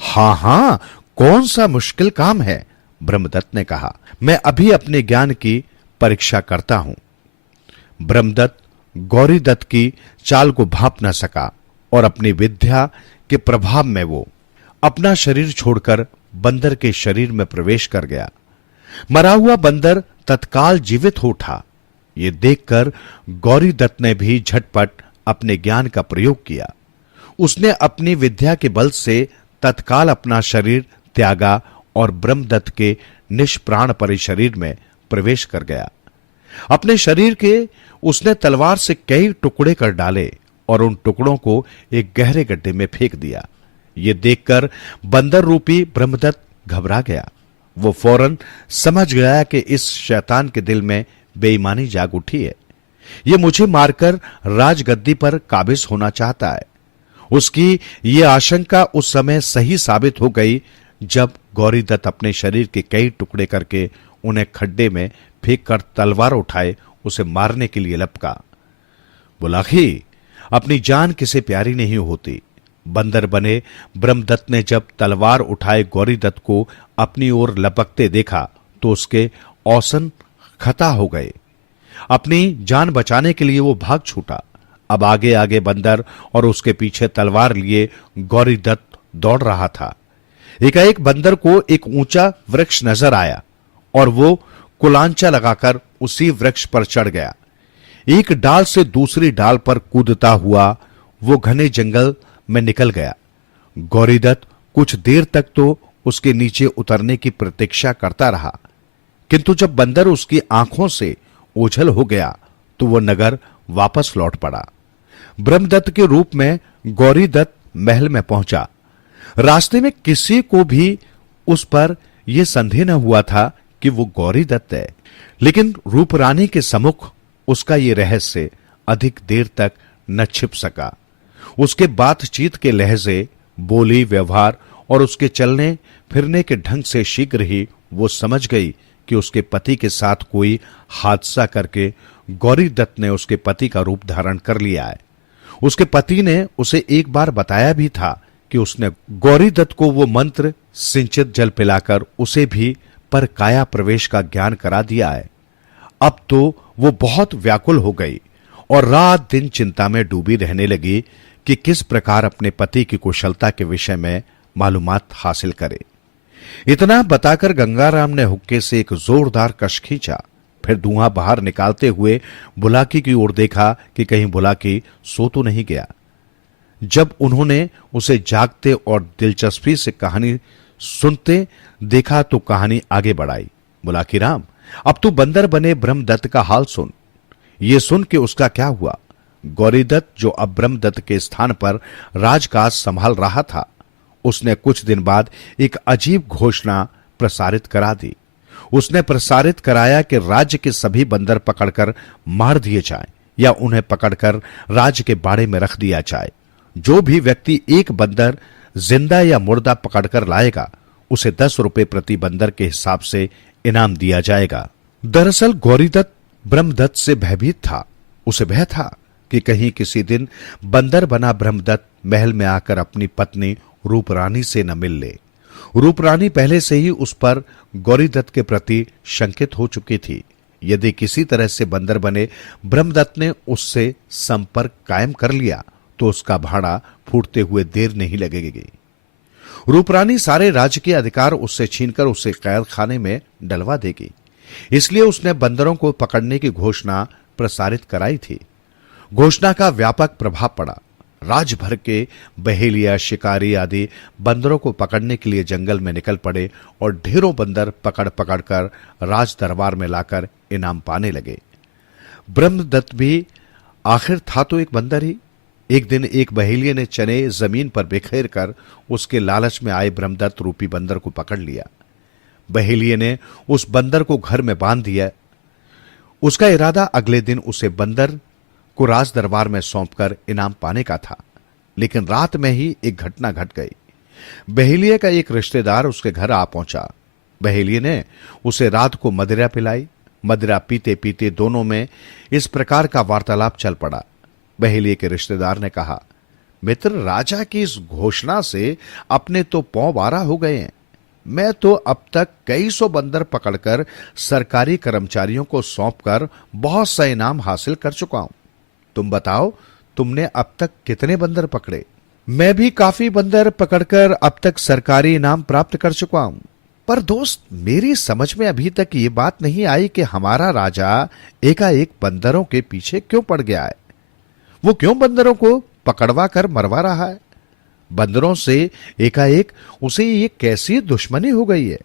हां हां, कौन सा मुश्किल काम है, ब्रह्मदत्त ने कहा। मैं अभी अपने ज्ञान की परीक्षा करता हूं। ब्रह्मदत्त गौरीदत्त की चाल को भांप न सका और अपनी विद्या के प्रभाव में वो अपना शरीर छोड़कर बंदर के शरीर में प्रवेश कर गया। मरा हुआ बंदर तत्काल जीवित हो उठा। ये देखकर गौरीदत्त ने भी झटपट अपने ज्ञान का प्रयोग किया। उसने अपनी विद्या के बल से तत्काल अपना शरीर त्यागा और ब्रह्मदत्त के निष्प्राण परे शरीर में प्रवेश कर गया। अपने शरीर के उसने तलवार से कई टुकड़े कर डाले और उन टुकड़ों को एक गहरे गड्ढे में फेंक दिया। ये देखकर बंदर रूपी ब्रह्मदत्त घबरा गया। वो फौरन समझ गया कि इस शैतान के दिल में बेईमानी जाग उठी है। ये मुझे मारकर राजगद्दी पर काबिज होना चाहता है। उसकी ये आशंका उस समय सही साबित हो गई जब गौरीदत्त अपने शरीर के कई टुकड़े करके उन्हें खड्डे में फेंक कर तलवार उठाए उसे मारने के लिए लपका। बुलाखी, अपनी जान किसे प्यारी नहीं होती। बंदर बने ब्रह्मदत्त ने जब तलवार उठाए गौरीदत्त को अपनी ओर लपकते देखा तो उसके औसन खता हो गए। अपनी जान बचाने के लिए वो भाग छूटा। अब आगे आगे बंदर और उसके पीछे तलवार लिए गौरीदत्त दौड़ रहा था। एकाएक बंदर को एक ऊंचा वृक्ष नजर आया और वो कुलांचा लगाकर उसी वृक्ष पर चढ़ गया। एक डाल से दूसरी डाल पर कूदता हुआ वो घने जंगल में निकल गया। गौरीदत्त कुछ देर तक तो उसके नीचे उतरने की प्रतीक्षा करता रहा, किंतु जब बंदर उसकी आंखों से ओझल हो गया तो वो नगर वापस लौट पड़ा। ब्रह्मदत्त के रूप में गौरीदत्त महल में पहुंचा। रास्ते में किसी को भी उस पर यह संदेह न हुआ था कि वो गौरीदत्त है, लेकिन रूपरानी के सम्मुख उसका ये रहस्य अधिक देर तक न छिप सका। उसके बातचीत के लहजे, बोली, व्यवहार और उसके चलने फिरने के ढंग से शीघ्र ही वो समझ गई कि उसके पति के साथ कोई हादसा करके गौरी दत्त ने उसके पति का रूप धारण कर लिया है। उसके पति ने उसे एक बार बताया भी था कि उसने गौरी दत्त को वो मंत्र सिंचित जल पिलाकर उसे भी पर काया प्रवेश का ज्ञान करा दिया है। अब तो वो बहुत व्याकुल हो गई और रात दिन चिंता में डूबी रहने लगी कि किस प्रकार अपने पति की कुशलता के विषय में मालूमात हासिल करे। इतना बताकर गंगाराम ने हुक्के से एक जोरदार कश खींचा, फिर धुआं बाहर निकालते हुए बुलाकी की ओर देखा कि कहीं बुलाकी सो तो नहीं गया। जब उन्होंने उसे जागते और दिलचस्पी से कहानी सुनते देखा तो कहानी आगे बढ़ाई। बुलाकी राम, अब तू बंदर बने ब्रह्मदत्त का हाल सुन। ये सुन कि उसका क्या हुआ। गौरीदत्त, जो अब ब्रह्मदत्त के स्थान पर राजकाज संभाल रहा था, उसने कुछ दिन बाद एक अजीब घोषणा प्रसारित करा दी। उसने प्रसारित कराया कि राज्य के सभी बंदर पकड़कर मार दिए जाएं या उन्हें पकड़कर राज्य के बाड़े में रख दिया जाए। जो भी व्यक्ति एक बंदर जिंदा या मुर्दा पकड़कर लाएगा उसे 10 रुपए प्रति बंदर के हिसाब से इनाम दिया जाएगा। दरअसल गौरीदत्त ब्रह्मदत्त से भयभीत था। उसे भय था कि कहीं किसी दिन बंदर बना ब्रह्मदत्त महल में आकर अपनी पत्नी रूपरानी से न मिल ले। रूपरानी पहले से ही उस पर गौरीदत्त के प्रति शंकित हो चुकी थी। यदि किसी तरह से बंदर बने ब्रह्मदत्त ने उससे संपर्क कायम कर लिया तो उसका भाड़ा फूटते हुए देर नहीं लगेगी। रूपरानी सारे राज्य के अधिकार उससे छीनकर उसे कैद खाने में डलवा देगी। इसलिए उसने बंदरों को पकड़ने की घोषणा प्रसारित कराई थी। घोषणा का व्यापक प्रभाव पड़ा। राज्य भर के बहेलिया, शिकारी आदि बंदरों को पकड़ने के लिए जंगल में निकल पड़े और ढेरों बंदर पकड़ पकड़ कर राज दरबार में लाकर इनाम पाने लगे। ब्रह्मदत्त भी आखिर था तो एक बंदर ही। एक दिन एक बहेलिये ने चने जमीन पर बिखेर कर उसके लालच में आए ब्रह्मदत्त रूपी बंदर को पकड़ लिया। बहेलिये ने उस बंदर को घर में बांध दिया। उसका इरादा अगले दिन उसे बंदर को राज दरबार में सौंपकर इनाम पाने का था। लेकिन रात में ही एक घटना घट गई। बहेलिये का एक रिश्तेदार उसके घर आ पहुंचा। बहेलिये ने उसे रात को मदिरा पिलाई। मदिरा पीते पीते दोनों में इस प्रकार का वार्तालाप चल पड़ा। बहेलिये के रिश्तेदार ने कहा, मित्र, राजा की इस घोषणा से अपने तो पौ बारा हो गए हैं। मैं तो अब तक कई सौ बंदर पकड़कर सरकारी कर्मचारियों को सौंपकर बहुत सा इनाम हासिल कर चुका हूं। तुम बताओ, तुमने अब तक कितने बंदर पकड़े? मैं भी काफी बंदर पकड़कर अब तक सरकारी इनाम प्राप्त कर चुका हूं। पर दोस्त, मेरी समझ में अभी तक ये बात नहीं आई कि हमारा राजा एकाएक बंदरों के पीछे क्यों पड़ गया है। वो क्यों बंदरों को पकड़वा कर मरवा रहा है? बंदरों से एकाएक उसे ये कैसी दुश्मनी हो गई है?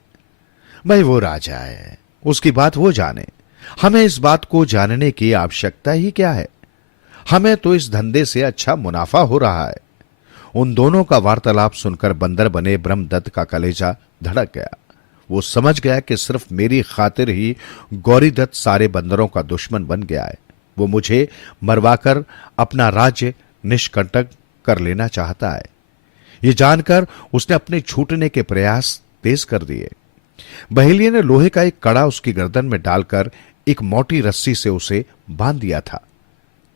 भाई, वो राजा है, उसकी बात वो जाने। हमें इस बात को जानने की आवश्यकता ही क्या है? हमें तो इस धंधे से अच्छा मुनाफा हो रहा है। उन दोनों का वार्तालाप सुनकर बंदर बने ब्रह्मदत्त का कलेजा धड़क गया। वो समझ गया कि सिर्फ मेरी खातिर ही गौरीदत्त सारे बंदरों का दुश्मन बन गया है। वो मुझे मरवाकर अपना राज्य निष्कंटक कर लेना चाहता है। ये जानकर उसने अपने छूटने के प्रयास तेज कर दिए। बहेलिये ने लोहे का एक कड़ा उसकी गर्दन में डालकर एक मोटी रस्सी से उसे बांध दिया था।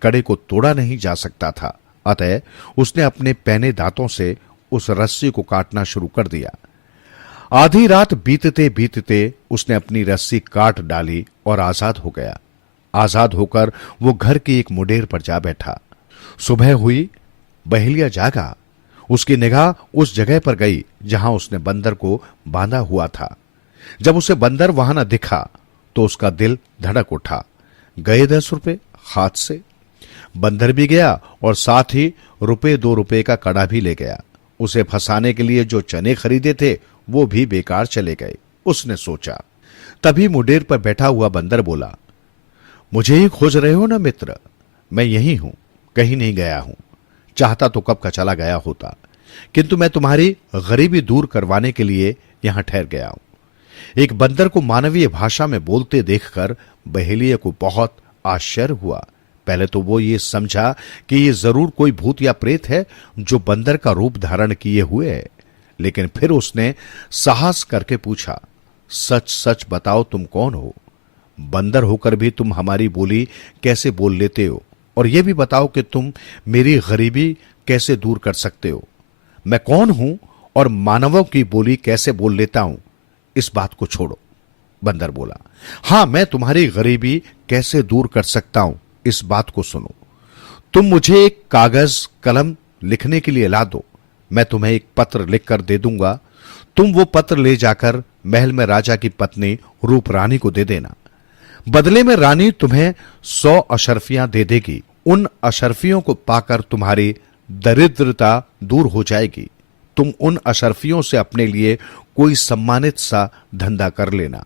कड़े को तोड़ा नहीं जा सकता था, अतः उसने अपने पैने दांतों से उस रस्सी को काटना शुरू कर दिया। आधी रात बीतते बीतते उसने अपनी रस्सी काट डाली और आजाद हो गया। आजाद होकर वो घर की एक मुडेर पर जा बैठा। सुबह हुई, बहेलिया जागा। उसकी निगाह उस जगह पर गई जहां उसने बंदर को बांधा हुआ था। जब उसे बंदर वहां न दिखा तो उसका दिल धड़क उठा। गए 10 रुपए हाथ से। बंदर भी गया और साथ ही रुपए 2 रुपए का कड़ा भी ले गया। उसे फंसाने के लिए जो चने खरीदे थे वो भी बेकार चले गए, उसने सोचा। तभी मुडेर पर बैठा हुआ बंदर बोला, मुझे ही खोज रहे हो ना मित्र? मैं यही हूं, कहीं नहीं गया हूं। चाहता तो कब का चला गया होता, किंतु मैं तुम्हारी गरीबी दूर करवाने के लिए यहां ठहर गया हूं। एक बंदर को मानवीय भाषा में बोलते देखकर बहेलिये को बहुत आश्चर्य हुआ। पहले तो वो ये समझा कि ये जरूर कोई भूत या प्रेत है जो बंदर का रूप धारण किए हुए है, लेकिन फिर उसने साहस करके पूछा, सच सच बताओ तुम कौन हो? बंदर होकर भी तुम हमारी बोली कैसे बोल लेते हो? और यह भी बताओ कि तुम मेरी गरीबी कैसे दूर कर सकते हो? मैं कौन हूं और मानवों की बोली कैसे बोल लेता हूं, इस बात को छोड़ो। बंदर बोला, हां, मैं तुम्हारी गरीबी कैसे दूर कर सकता हूं, इस बात को सुनो। तुम मुझे एक कागज कलम लिखने के लिए ला दो, मैं तुम्हें एक पत्र लिखकर दे दूंगा। तुम वो पत्र ले जाकर महल में राजा की पत्नी रूप रानी को दे देना। बदले में रानी तुम्हें 100 अशर्फियां दे देगी। उन अशर्फियों को पाकर तुम्हारी दरिद्रता दूर हो जाएगी। तुम उन अशर्फियों से अपने लिए कोई सम्मानित सा धंधा कर लेना।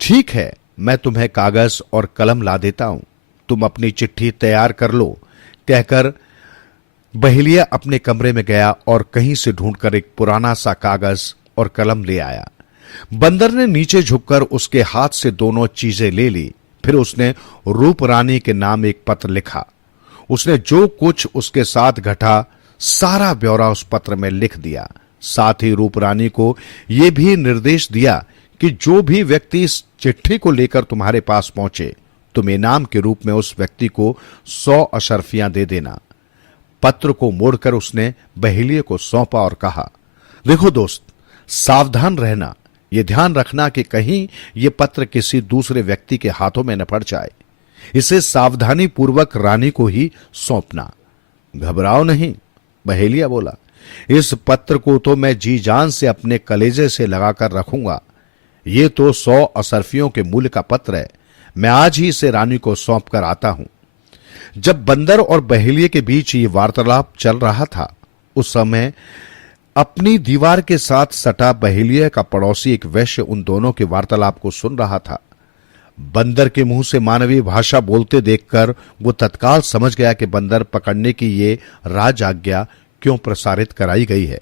ठीक है, मैं तुम्हें कागज और कलम ला देता हूं, तुम अपनी चिट्ठी तैयार कर लो, कहकर बहेलिया अपने कमरे में गया और कहीं से ढूंढकर एक पुराना सा कागज और कलम ले आया। बंदर ने नीचे झुककर उसके हाथ से दोनों चीजें ले ली। फिर उसने रूप रानी के नाम एक पत्र लिखा। उसने जो कुछ उसके साथ घटा सारा ब्यौरा उस पत्र में लिख दिया। साथ ही रूप रानी को यह भी निर्देश दिया कि जो भी व्यक्ति इस चिट्ठी को लेकर तुम्हारे पास पहुंचे, तुम इनाम के रूप में उस व्यक्ति को 100 अशर्फियां दे देना। पत्र को मोड़कर उसने बहेलिये को सौंपा और कहा, देखो दोस्त, सावधान रहना, यह ध्यान रखना कि कहीं यह पत्र किसी दूसरे व्यक्ति के हाथों में न पड़ जाए। इसे सावधानी पूर्वक रानी को ही सौंपना। घबराओ नहीं, बहेलिया बोला, इस पत्र को तो मैं जी जान से अपने कलेजे से लगाकर रखूंगा। ये तो 100 अशर्फियों के मूल्य का पत्र है। मैं आज ही इसे रानी को सौंप कर आता हूं। जब बंदर और बहेलिये के बीच ये वार्तालाप चल रहा था, उस समय अपनी दीवार के साथ सटा बहेलिये का पड़ोसी एक वैश्य उन दोनों के वार्तालाप को सुन रहा था। बंदर के मुंह से मानवीय भाषा बोलते देखकर वो तत्काल समझ गया कि बंदर पकड़ने की ये राज आज्ञा क्यों प्रसारित कराई गई है।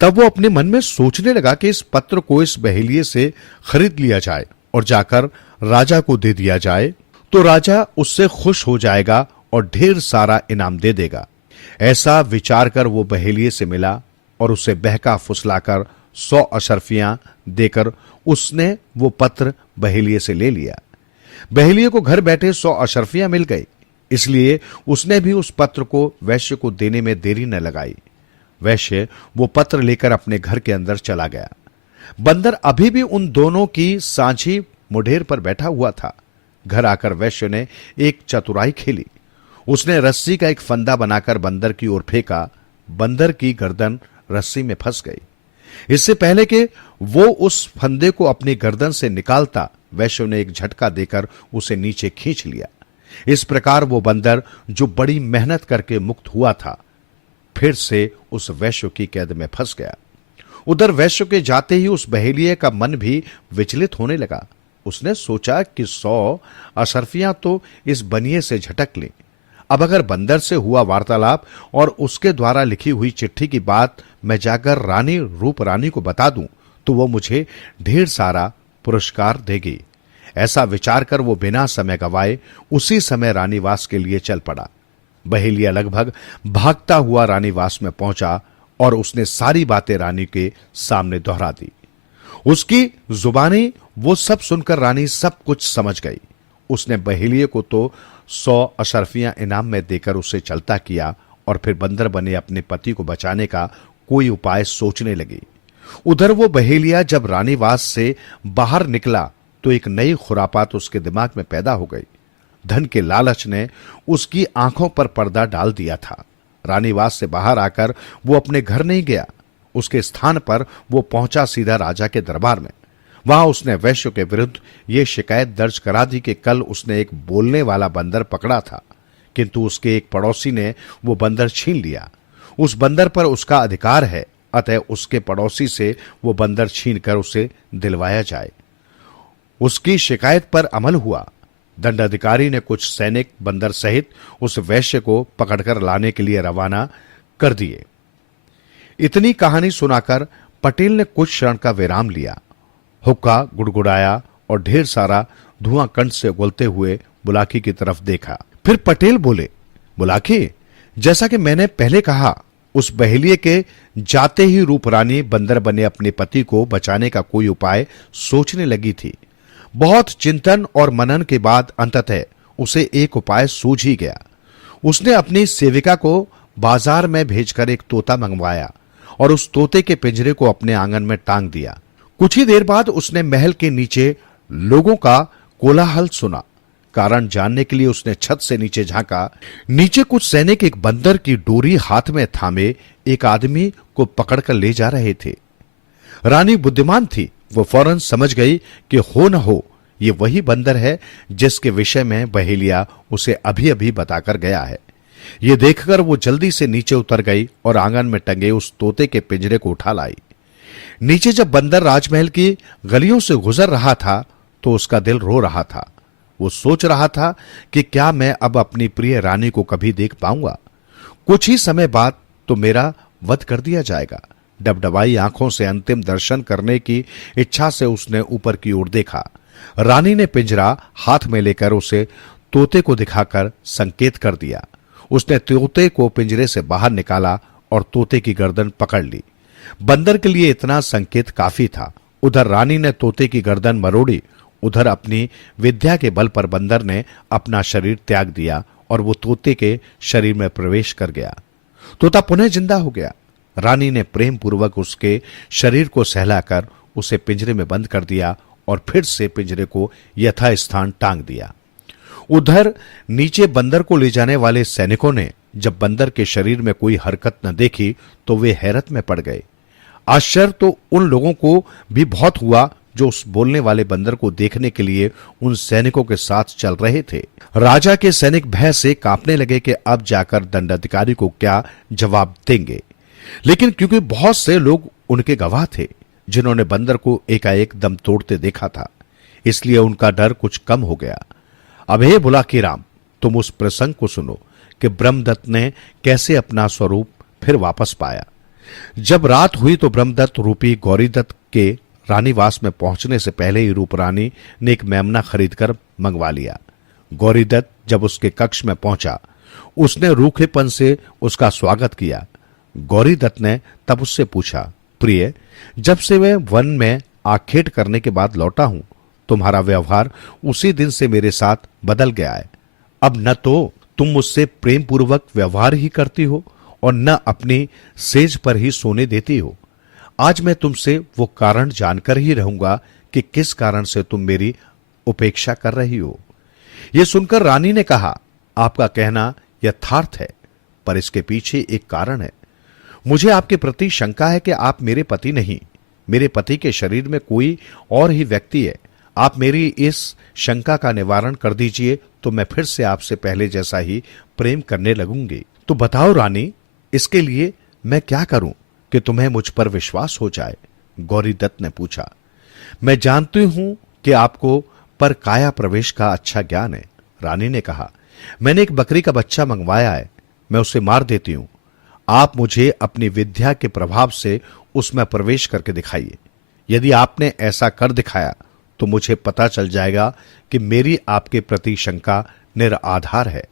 तब वो अपने मन में सोचने लगा कि इस पत्र को इस बहेलिये से खरीद लिया जाए और जाकर राजा को दे दिया जाए, तो राजा उससे खुश हो जाएगा और ढेर सारा इनाम दे देगा। ऐसा विचार कर वो बहेलिये से मिला और उसे बहका फुसलाकर 100 अशर्फियां देकर उसने वो पत्र बहेलिये से ले लिया। बहेलिये को घर बैठे 100 अशर्फियां मिल गई, इसलिए उसने भी उस पत्र को वैश्य को देने में देरी न लगाई। वैश्य वो पत्र लेकर अपने घर के अंदर चला गया। बंदर अभी भी उन दोनों की सांझी मुढेर पर बैठा हुआ था। घर आकर वैश्य ने एक चतुराई खेली। उसने रस्सी का एक फंदा बनाकर बंदर की ओर फेंका। बंदर की गर्दन रस्सी में फंस गई। इससे पहले कि वो उस फंदे को अपनी गर्दन से निकालता, वैश्य ने एक झटका देकर उसे नीचे खींच लिया। इस प्रकार वो बंदर, जो बड़ी मेहनत करके मुक्त हुआ था, फिर से उस वैश्य की कैद में फंस गया। उधर वैश्य के जाते ही उस बहेलिये का मन भी विचलित होने लगा। उसने सोचा कि 100 अशर्फियां तो इस बनिये से झटक ली। अब अगर बंदर से हुआ वार्तालाप और उसके द्वारा लिखी हुई चिट्ठी की बात मैं जाकर रानी रूप रानी को बता दूं, तो वो मुझे ढेर सारा पुरस्कार देगी। ऐसा विचार कर वो बिना समय गवाए उसी समय रानीवास के लिए चल पड़ा। बहेलिया लगभग भागता हुआ रानीवास में पहुंचा और उसने सारी बातें रानी के सामने दोहरा दी। उसकी जुबानी वो सब सुनकर रानी सब कुछ समझ गई। उसने बहेलिये को तो 100 अशर्फियां इनाम में देकर उसे चलता किया और फिर बंदर बने अपने पति को बचाने का कोई उपाय सोचने लगी। उधर वो बहेलिया जब रानीवास से बाहर निकला तो एक नई खुरापात उसके दिमाग में पैदा हो गई। धन के लालच ने उसकी आंखों पर पर्दा डाल दिया था। रानीवास से बाहर आकर वो अपने घर नहीं गया। उसके स्थान पर वो पहुंचा सीधा राजा के दरबार में। वहां उसने वैश्य के विरुद्ध ये शिकायत दर्ज करा दी कि कल उसने एक बोलने वाला बंदर पकड़ा था, किंतु उसके एक पड़ोसी ने वो बंदर छीन लिया। उस बंदर पर उसका अधिकार है, अतः उसके पड़ोसी से वो बंदर छीनकर उसे दिलवाया जाए। उसकी शिकायत पर अमल हुआ। दंडाधिकारी ने कुछ सैनिक बंदर सहित उस वैश्य को पकड़कर लाने के लिए रवाना कर दिए। इतनी कहानी सुनाकर पटेल ने कुछ क्षण का विराम लिया, हुक्का गुड़गुड़ाया और ढेर सारा धुआं कंठ से उगलते हुए बुलाकी की तरफ देखा। फिर पटेल बोले, बुलाकी, जैसा कि मैंने पहले कहा, उस बहेलिये के जाते ही रूप रानी बंदर बने अपने पति को बचाने का कोई उपाय सोचने लगी थी। बहुत चिंतन और मनन के बाद अंततः उसे एक उपाय सूझ ही गया। उसने अपनी सेविका को बाजार में भेजकर एक तोता मंगवाया और उस तोते के पिंजरे को अपने आंगन में टांग दिया। कुछ ही देर बाद उसने महल के नीचे लोगों का कोलाहल सुना। कारण जानने के लिए उसने छत से नीचे झांका। नीचे कुछ सैनिक एक बंदर की डोरी हाथ में थामे एक आदमी को पकड़कर ले जा रहे थे। रानी बुद्धिमान थी, वो फौरन समझ गई कि हो न हो ये वही बंदर है जिसके विषय में बहेलिया उसे अभी अभी बताकर गया है। ये देखकर वो जल्दी से नीचे उतर गई और आंगन में टंगे उस तोते के पिंजरे को उठा लाई। नीचे जब बंदर राजमहल की गलियों से गुजर रहा था तो उसका दिल रो रहा था। वो सोच रहा था कि क्या मैं अब अपनी प्रिय रानी को कभी देख पाऊंगा। कुछ ही समय बाद तो मेरा वध कर दिया जाएगा। डबडबाई आंखों से अंतिम दर्शन करने की इच्छा से उसने ऊपर की ओर देखा। रानी ने पिंजरा हाथ में लेकर उसे तोते को दिखाकर संकेत कर दिया। उसने तोते को पिंजरे से बाहर निकाला और तोते की गर्दन पकड़ ली। बंदर के लिए इतना संकेत काफी था। उधर रानी ने तोते की गर्दन मरोड़ी, उधर अपनी विद्या के बल पर बंदर ने अपना शरीर त्याग दिया और वो तोते के शरीर में प्रवेश कर गया। तोता पुनः जिंदा हो गया। रानी ने प्रेम पूर्वक उसके शरीर को सहलाकर उसे पिंजरे में बंद कर दिया और फिर से पिंजरे को यथास्थान टांग दिया। उधर नीचे बंदर को ले जाने वाले सैनिकों ने जब बंदर के शरीर में कोई हरकत न देखी तो वे हैरत में पड़ गए। आश्चर्य तो उन लोगों को भी बहुत हुआ जो उस बोलने वाले बंदर को देखने के लिए उन सैनिकों के साथ चल रहे थे। राजा के सैनिक भय से कांपने लगे कि अब जाकर दंडाधिकारी को क्या जवाब देंगे। लेकिन क्योंकि बहुत से लोग उनके गवाह थे जिन्होंने बंदर को एकाएक दम तोड़ते देखा था, इसलिए उनका डर कुछ कम हो गया। अब हे बुलाकी राम, तुम उस प्रसंग को सुनो कि ब्रह्मदत्त ने कैसे अपना स्वरूप फिर वापस पाया। जब रात हुई तो ब्रह्मदत्त रूपी गौरीदत्त के रानीवास में पहुंचने से पहले ही रूप रानी ने एक मेमना खरीदकर मंगवा लिया। गौरीदत्त जब उसके कक्ष में पहुंचा, उसने रूखेपन से उसका स्वागत किया। गौरीदत्त ने तब उससे पूछा, प्रिय, जब से मैं वन में आखेट करने के बाद लौटा हूं, तुम्हारा व्यवहार उसी दिन से मेरे साथ बदल गया है। अब न तो तुम मुझसे प्रेम पूर्वक व्यवहार ही करती हो और न अपनी सेज पर ही सोने देती हो। आज मैं तुमसे वो कारण जानकर ही रहूंगा कि किस कारण से तुम मेरी उपेक्षा कर रही हो। यह सुनकर रानी ने कहा, आपका कहना यथार्थ है, पर इसके पीछे एक कारण है। मुझे आपके प्रति शंका है कि आप मेरे पति नहीं, मेरे पति के शरीर में कोई और ही व्यक्ति है। आप मेरी इस शंका का निवारण कर दीजिए तो मैं फिर से आपसे पहले जैसा ही प्रेम करने लगूंगी। तो बताओ रानी, इसके लिए मैं क्या करूं कि तुम्हें मुझ पर विश्वास हो जाए? गौरीदत्त ने पूछा। मैं जानती हूं कि आपको पर काया प्रवेश का अच्छा ज्ञान है। रानी ने कहा, मैंने एक बकरी का बच्चा मंगवाया है, मैं उसे मार देती हूं। आप मुझे अपनी विद्या के प्रभाव से उसमें प्रवेश करके दिखाइए। यदि आपने ऐसा कर दिखाया तो मुझे पता चल जाएगा कि मेरी आपके प्रति शंका निराधार है,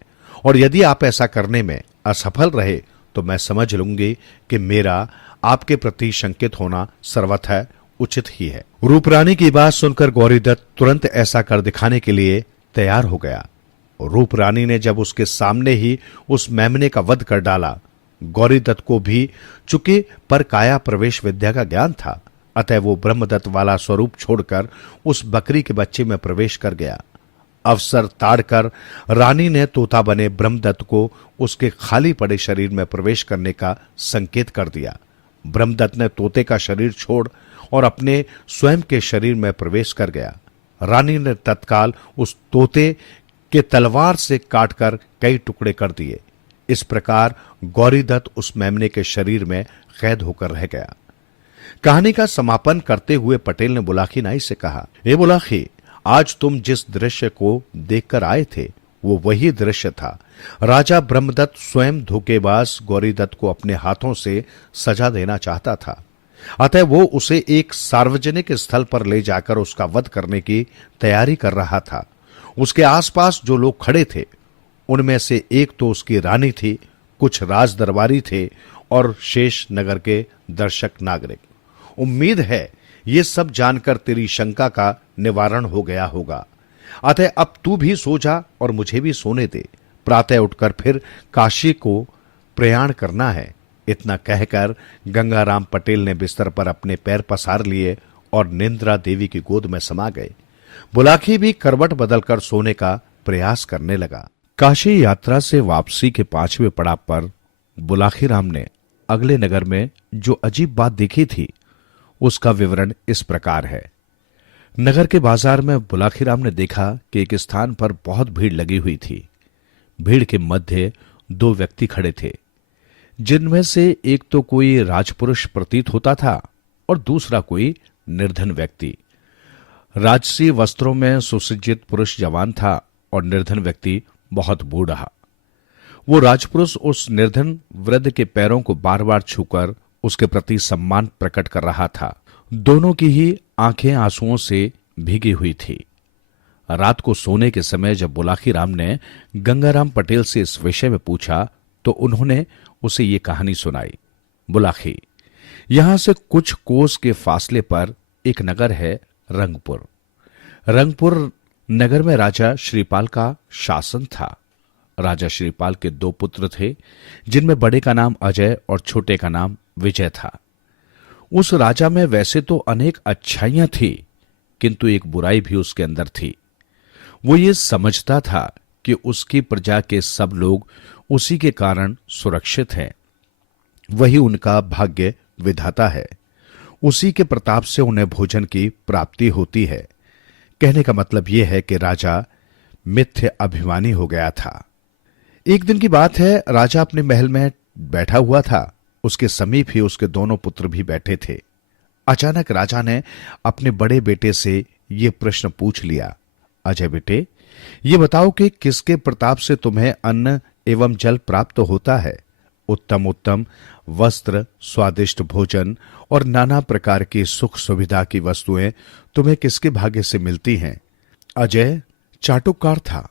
और यदि आप ऐसा करने में असफल रहे तो मैं समझ लूंगी कि मेरा आपके प्रति शंकित होना सर्वथा उचित ही है। रूपरानी की बात सुनकर गौरीदत्त तुरंत ऐसा कर दिखाने के लिए तैयार हो गया। रूपरानी ने जब उसके सामने ही उस मेमने का वध कर डाला, गौरीदत्त को भी चूंकि पर काया प्रवेश विद्या का ज्ञान था, अतः वो ब्रह्मदत्त वाला स्वरूप छोड़कर उस बकरी के बच्चे में प्रवेश कर गया। अवसर ताड़कर रानी ने तोता बने ब्रह्मदत्त को उसके खाली पड़े शरीर में प्रवेश करने का संकेत कर दिया। ब्रह्मदत्त ने तोते का शरीर छोड़ और अपने स्वयं के शरीर में प्रवेश कर गया। रानी ने तत्काल उस तोते के तलवार से काटकर कई टुकड़े कर दिए। इस प्रकार गौरीदत्त उस मेमने के शरीर में कैद होकर रह गया। कहानी का समापन करते हुए पटेल ने बुलाकी नाई से कहा, ए बुलाकी, आज तुम जिस दृश्य को देखकर आए थे वो वही दृश्य था। राजा ब्रह्मदत्त स्वयं धोखेबाज गौरीदत्त को अपने हाथों से सजा देना चाहता था, अतः वो उसे एक सार्वजनिक स्थल पर ले जाकर उसका वध करने की तैयारी कर रहा था। उसके आसपास जो लोग खड़े थे उनमें से एक तो उसकी रानी थी, कुछ राज दरबारी थे और शेष नगर के दर्शक नागरिक। उम्मीद है ये सब जानकर तेरी शंका का निवारण हो गया होगा। अतः अब तू भी सो जा और मुझे भी सोने दे। प्रातः उठकर फिर काशी को प्रयाण करना है। इतना कहकर गंगाराम पटेल ने बिस्तर पर अपने पैर पसार लिए और निंद्रा देवी की गोद में समा गए। बुलाकी भी करवट बदलकर सोने का प्रयास करने लगा। काशी यात्रा से वापसी के 5वें पड़ाव पर बुलाकी राम ने अगले नगर में जो अजीब बात देखी थी उसका विवरण इस प्रकार है। नगर के बाजार में बुलाकी राम ने देखा कि एक स्थान पर बहुत भीड़ लगी हुई थी। भीड़ के मध्य 2 व्यक्ति खड़े थे, जिनमें से एक तो कोई राजपुरुष प्रतीत होता था और दूसरा कोई निर्धन व्यक्ति। राजसी वस्त्रों में सुसज्जित पुरुष जवान था और निर्धन व्यक्ति बहुत बूढ़ा। वो राजपुरुष उस निर्धन वृद्ध के पैरों को बार बार छूकर उसके प्रति सम्मान प्रकट कर रहा था। दोनों की ही आंखें आंसुओं से भीगी हुई थी। रात को सोने के समय जब बुलाकी राम ने गंगाराम पटेल से इस विषय में पूछा तो उन्होंने उसे ये कहानी सुनाई। बुलाकी, यहां से कुछ कोस के फासले पर एक नगर है रंगपुर। रंगपुर नगर में राजा श्रीपाल का शासन था। राजा श्रीपाल के 2 पुत्र थे, जिनमें बड़े का नाम अजय और छोटे का नाम विजय था। उस राजा में वैसे तो अनेक अच्छाइयां थी, किंतु एक बुराई भी उसके अंदर थी। वो ये समझता था कि उसकी प्रजा के सब लोग उसी के कारण सुरक्षित हैं। वही उनका भाग्य विधाता है। उसी के प्रताप से उन्हें भोजन की प्राप्ति होती है। कहने का मतलब यह है कि राजा मिथ्य अभिमानी हो गया था। एक दिन की बात है, राजा अपने महल में बैठा हुआ था। उसके समीप ही उसके दोनों पुत्र भी बैठे थे। अचानक राजा ने अपने बड़े बेटे से ये प्रश्न पूछ लिया, अजय बेटे, ये बताओ कि किसके प्रताप से तुम्हें अन्न एवं जल प्राप्त होता है? उत्तम उत्तम वस्त्र, स्वादिष्ट भोजन और नाना प्रकार की सुख सुविधा की वस्तुएं तुम्हें किसके भाग्य से मिलती हैं? अजय चाटुकार था।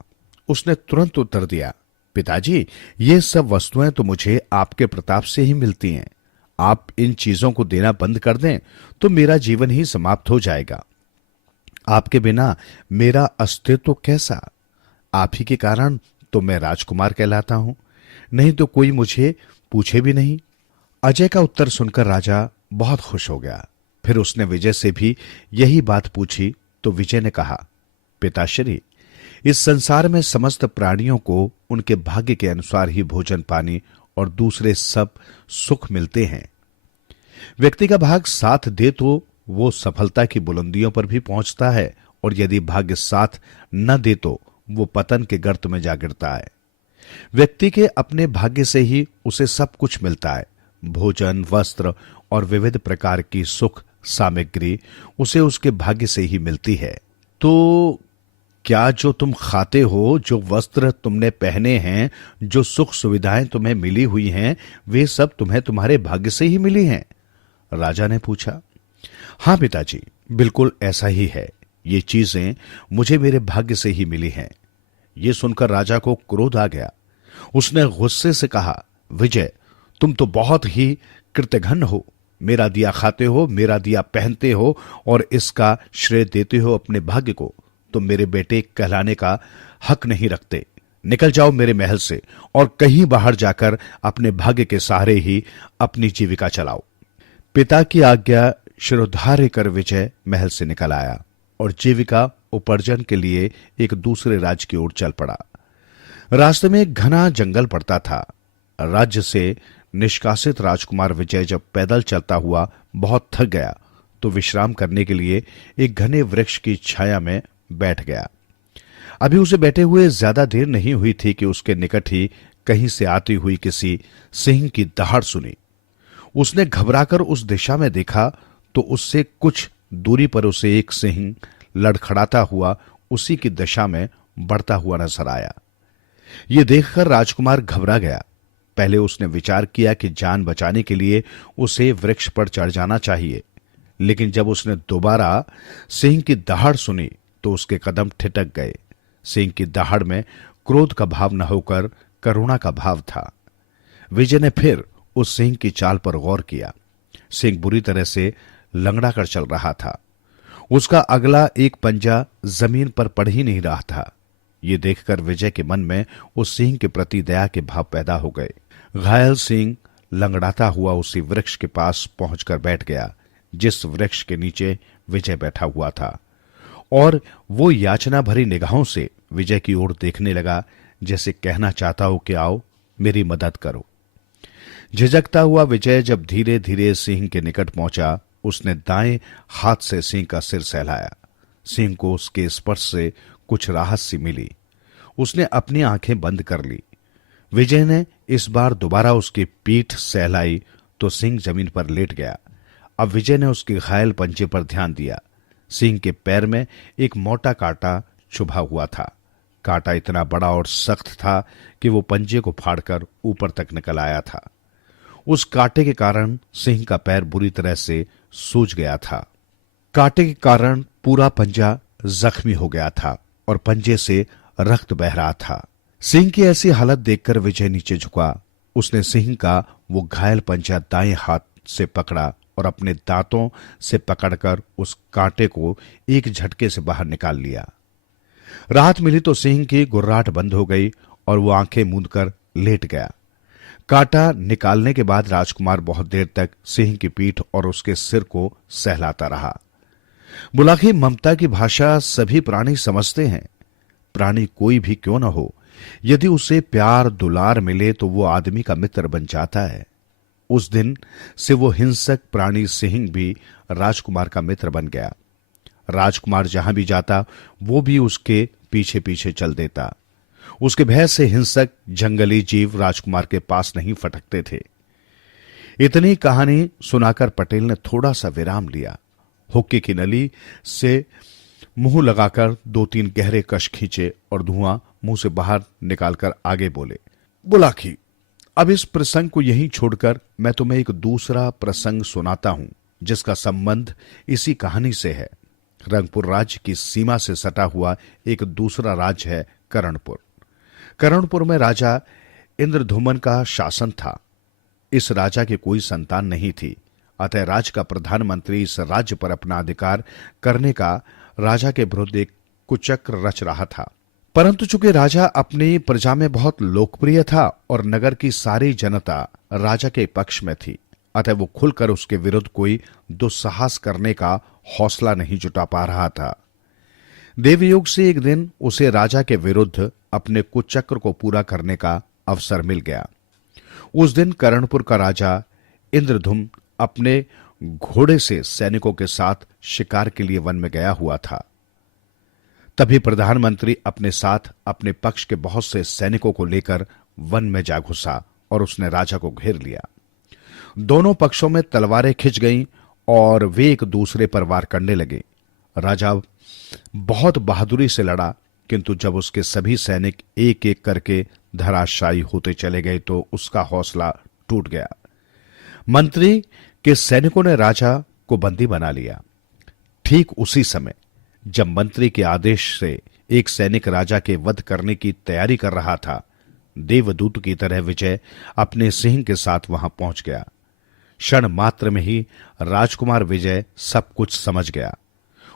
उसने तुरंत उत्तर दिया, पिताजी, ये सब वस्तुएं तो मुझे आपके प्रताप से ही मिलती हैं। आप इन चीजों को देना बंद कर दें तो मेरा जीवन ही समाप्त हो जाएगा। आपके बिना मेरा अस्तित्व कैसा? आप ही के कारण तो मैं राजकुमार कहलाता हूं, नहीं तो कोई मुझे पूछे भी नहीं। अजय का उत्तर सुनकर राजा बहुत खुश हो गया। फिर उसने विजय से भी यही बात पूछी तो विजय ने कहा, पिताश्री, इस संसार में समस्त प्राणियों को उनके भाग्य के अनुसार ही भोजन पानी और दूसरे सब सुख मिलते हैं। व्यक्ति का भाग साथ दे तो वो सफलता की बुलंदियों पर भी पहुंचता है, और यदि भाग्य साथ न दे तो वो पतन के गर्त में जा गिरता है। व्यक्ति के अपने भाग्य से ही उसे सब कुछ मिलता है। भोजन, वस्त्र और विविध प्रकार की सुख सामग्री उसे उसके भाग्य से ही मिलती है। तो क्या जो तुम खाते हो, जो वस्त्र तुमने पहने हैं, जो सुख सुविधाएं तुम्हें मिली हुई हैं, वे सब तुम्हें तुम्हारे भाग्य से ही मिली हैं? राजा ने पूछा। हां पिताजी, बिल्कुल ऐसा ही है। ये चीजें मुझे मेरे भाग्य से ही मिली हैं। ये सुनकर राजा को क्रोध आ गया। उसने गुस्से से कहा, विजय, तुम तो बहुत ही कृतघ्न हो। मेरा दिया खाते हो, मेरा दिया पहनते हो और इसका श्रेय देते हो अपने भाग्य को। तुम मेरे बेटे कहलाने का हक नहीं रखते। निकल जाओ मेरे महल से और कहीं बाहर जाकर अपने भाग्य के सहारे ही अपनी जीविका चलाओ। पिता की आज्ञा शिरोधार्य कर विजय महल से निकल आया और जीविका उपार्जन के लिए एक दूसरे राज्य की ओर चल पड़ा। रास्ते में एक घना जंगल पड़ता था। राज्य से निष्कासित राजकुमार विजय जब पैदल चलता हुआ बहुत थक गया तो विश्राम करने के लिए एक घने वृक्ष की छाया में बैठ गया। अभी उसे बैठे हुए ज्यादा देर नहीं हुई थी कि उसके निकट ही कहीं से आती हुई किसी सिंह की दहाड़ सुनी। उसने घबराकर उस दिशा में देखा तो उससे कुछ दूरी पर उसे एक सिंह लड़खड़ाता हुआ उसी की दिशा में बढ़ता हुआ नजर आया। यह देखकर राजकुमार घबरा गया। पहले उसने विचार किया कि जान बचाने के लिए उसे वृक्ष पर चढ़ जाना चाहिए, लेकिन जब उसने दोबारा सिंह की दहाड़ सुनी तो उसके कदम ठिठक गए। सिंह की दहाड़ में क्रोध का भाव न होकर करुणा का भाव था। विजय ने फिर उस सिंह की चाल पर गौर किया। सिंह बुरी तरह से लंगड़ा कर चल रहा था। उसका अगला एक पंजा जमीन पर पड़ ही नहीं रहा था। ये देखकर विजय के मन में उस सिंह के प्रति दया के भाव पैदा हो गए। घायल सिंह लंगड़ाता हुआ उसी वृक्ष के पास पहुंचकर बैठ गया जिस वृक्ष के नीचे विजय बैठा हुआ था, और वो याचना भरी निगाहों से विजय की ओर देखने लगा, जैसे कहना चाहता हो कि आओ मेरी मदद करो। झिझकता हुआ विजय जब धीरे धीरे सिंह के निकट पहुंचा, उसने दाएं हाथ से सिंह का सिर सहलाया। सिंह को उसके स्पर्श से कुछ राहत सी मिली। उसने अपनी आंखें बंद कर ली। विजय ने इस बार दोबारा उसकी पीठ सहलाई तो सिंह जमीन पर लेट गया। अब विजय ने उसके घायल पंजे पर ध्यान दिया। सिंह के पैर में एक मोटा कांटा चुभा हुआ था। कांटा इतना बड़ा और सख्त था कि वो पंजे को फाड़कर ऊपर तक निकल आया था। उस कांटे के कारण सिंह का पैर बुरी तरह से सूज गया था। कांटे के कारण पूरा पंजा जख्मी हो गया था और पंजे से रक्त बह रहा था। सिंह की ऐसी हालत देखकर विजय नीचे झुका। उसने सिंह का वो घायल पंजा दाएं हाथ से पकड़ा और अपने दांतों से पकड़कर उस कांटे को एक झटके से बाहर निकाल लिया। राहत मिली तो सिंह की गुर्राहट बंद हो गई और वो आंखें मूंदकर लेट गया। कांटा निकालने के बाद राजकुमार बहुत देर तक सिंह की पीठ और उसके सिर को सहलाता रहा। बुलाखी ममता की भाषा सभी प्राणी समझते हैं। प्राणी कोई भी क्यों न हो, यदि उसे प्यार दुलार मिले तो वो आदमी का मित्र बन जाता है। उस दिन से वो हिंसक प्राणी सिंह भी राजकुमार का मित्र बन गया। राजकुमार जहां भी जाता वो भी उसके पीछे पीछे चल देता। उसके भय से हिंसक जंगली जीव राजकुमार के पास नहीं फटकते थे। इतनी कहानी सुनाकर पटेल ने थोड़ा सा विराम लिया। हुक्के की नली से मुंह लगाकर 2-3 गहरे कश खींचे और धुआं मुंह से बाहर निकालकर आगे बोले, बुलाखी, अब इस प्रसंग को यहीं छोड़कर मैं तुम्हें एक दूसरा प्रसंग सुनाता हूं जिसका संबंध इसी कहानी से है। रंगपुर राज्य की सीमा से सटा हुआ एक दूसरा राज्य है कर्णपुर। कर्णपुर में राजा इंद्रधुमन का शासन था। इस राजा की कोई संतान नहीं थी, अतः राज्य का प्रधानमंत्री इस राज्य पर अपना अधिकार करने का राजा के विरुद्ध एक कुचक्र रच रहा था। परंतु चूंकि राजा अपनी प्रजा में बहुत लोकप्रिय था और नगर की सारी जनता राजा के पक्ष में थी, अतः वो खुलकर उसके विरुद्ध कोई दुस्साहस करने का हौसला नहीं जुटा पा रहा था। देवयोग से एक दिन उसे राजा के विरुद्ध अपने कुचक्र को पूरा करने का अवसर मिल गया। उस दिन कर्णपुर का राजा इंद्रधुम अपने घोड़े से सैनिकों के साथ शिकार के लिए वन में गया हुआ था। तभी प्रधानमंत्री अपने साथ अपने पक्ष के बहुत से सैनिकों को लेकर वन में जा घुसा और उसने राजा को घेर लिया। दोनों पक्षों में तलवारें खिंच गईं और वे एक दूसरे पर वार करने लगे। राजा बहुत बहादुरी से लड़ा, किंतु जब उसके सभी सैनिक एक एक करके धराशायी होते चले गए तो उसका हौसला टूट गया। मंत्री के सैनिकों ने राजा को बंदी बना लिया। ठीक उसी समय जब मंत्री के आदेश से एक सैनिक राजा के वध करने की तैयारी कर रहा था, देवदूत की तरह विजय अपने सिंह के साथ वहां पहुंच गया। क्षण मात्र में ही राजकुमार विजय सब कुछ समझ गया।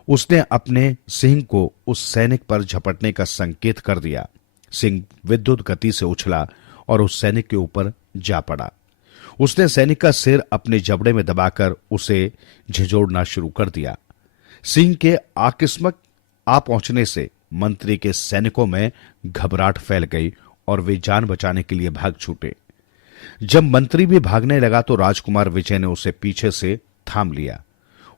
उसने अपने सिंह को उस सैनिक पर झपटने का संकेत कर दिया। सिंह विद्युत गति से उछला और उस सैनिक के ऊपर जा पड़ा। उसने सैनिक का सिर अपने जबड़े में दबाकर उसे झिझोड़ना शुरू कर दिया। सिंह के आकस्मिक आ पहुंचने से मंत्री के सैनिकों में घबराहट फैल गई और वे जान बचाने के लिए भाग छूटे। जब मंत्री भी भागने लगा तो राजकुमार विजय ने उसे पीछे से थाम लिया।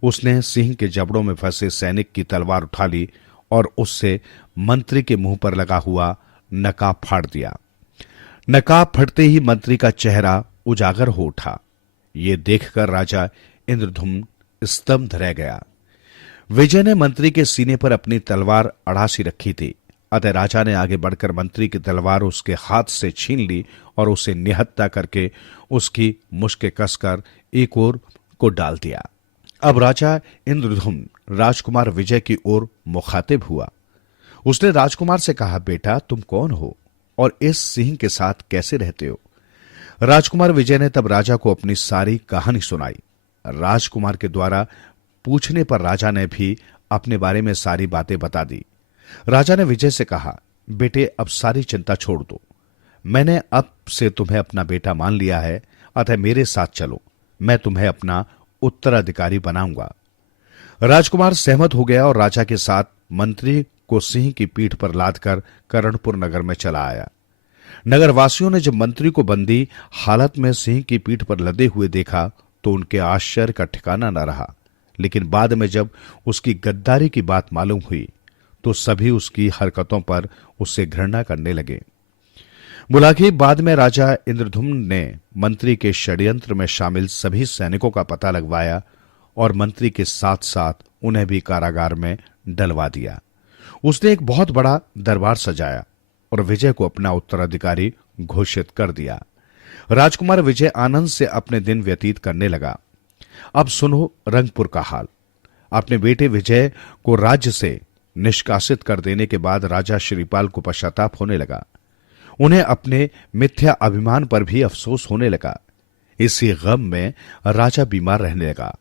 उसने सिंह के जबड़ों में फंसे सैनिक की तलवार उठा ली और उससे मंत्री के मुंह पर लगा हुआ नकाब फाड़ दिया। नकाब फटते ही मंत्री का चेहरा उजागर हो उठा। ये देखकर राजा इंद्रधुम्न स्तब्ध रह गया। विजय ने मंत्री के सीने पर अपनी तलवार अड़ासी रखी थी, अतः राजा ने आगे बढ़कर मंत्री की तलवार उसके हाथ से छीन ली और उसे निहत्था करके उसकी मुश्के कसकर एक ओर को डाल दिया। अब राजा इंद्रधुम्न राजकुमार विजय की ओर मुखातिब हुआ। उसने राजकुमार से कहा, बेटा तुम कौन हो और इस सिंह के साथ कैसे रहते हो? राजकुमार विजय ने तब राजा को अपनी सारी कहानी सुनाई। राजकुमार के द्वारा पूछने पर राजा ने भी अपने बारे में सारी बातें बता दी। राजा ने विजय से कहा, बेटे अब सारी चिंता छोड़ दो, मैंने अब से तुम्हें अपना बेटा मान लिया है, अतः मेरे साथ चलो, मैं तुम्हें अपना उत्तराधिकारी बनाऊंगा। राजकुमार सहमत हो गया और राजा के साथ मंत्री को सिंह की पीठ पर लादकर कर्णपुर नगर में चला आया। नगरवासियों ने जब मंत्री को बंदी हालत में सिंह की पीठ पर लदे हुए देखा तो उनके आश्चर्य का ठिकाना न रहा, लेकिन बाद में जब उसकी गद्दारी की बात मालूम हुई तो सभी उसकी हरकतों पर उससे घृणा करने लगे। बुलाकी बाद में राजा इंद्रधुम्न ने मंत्री के षड्यंत्र में शामिल सभी सैनिकों का पता लगवाया और मंत्री के साथ साथ उन्हें भी कारागार में डलवा दिया। उसने एक बहुत बड़ा दरबार सजाया और विजय को अपना उत्तराधिकारी घोषित कर दिया। राजकुमार विजय आनंद से अपने दिन व्यतीत करने लगा। अब सुनो रंगपुर का हाल। अपने बेटे विजय को राज्य से निष्कासित कर देने के बाद राजा श्रीपाल को पश्चाताप होने लगा। उन्हें अपने मिथ्या अभिमान पर भी अफसोस होने लगा। इसी गम में राजा बीमार रहने लगा।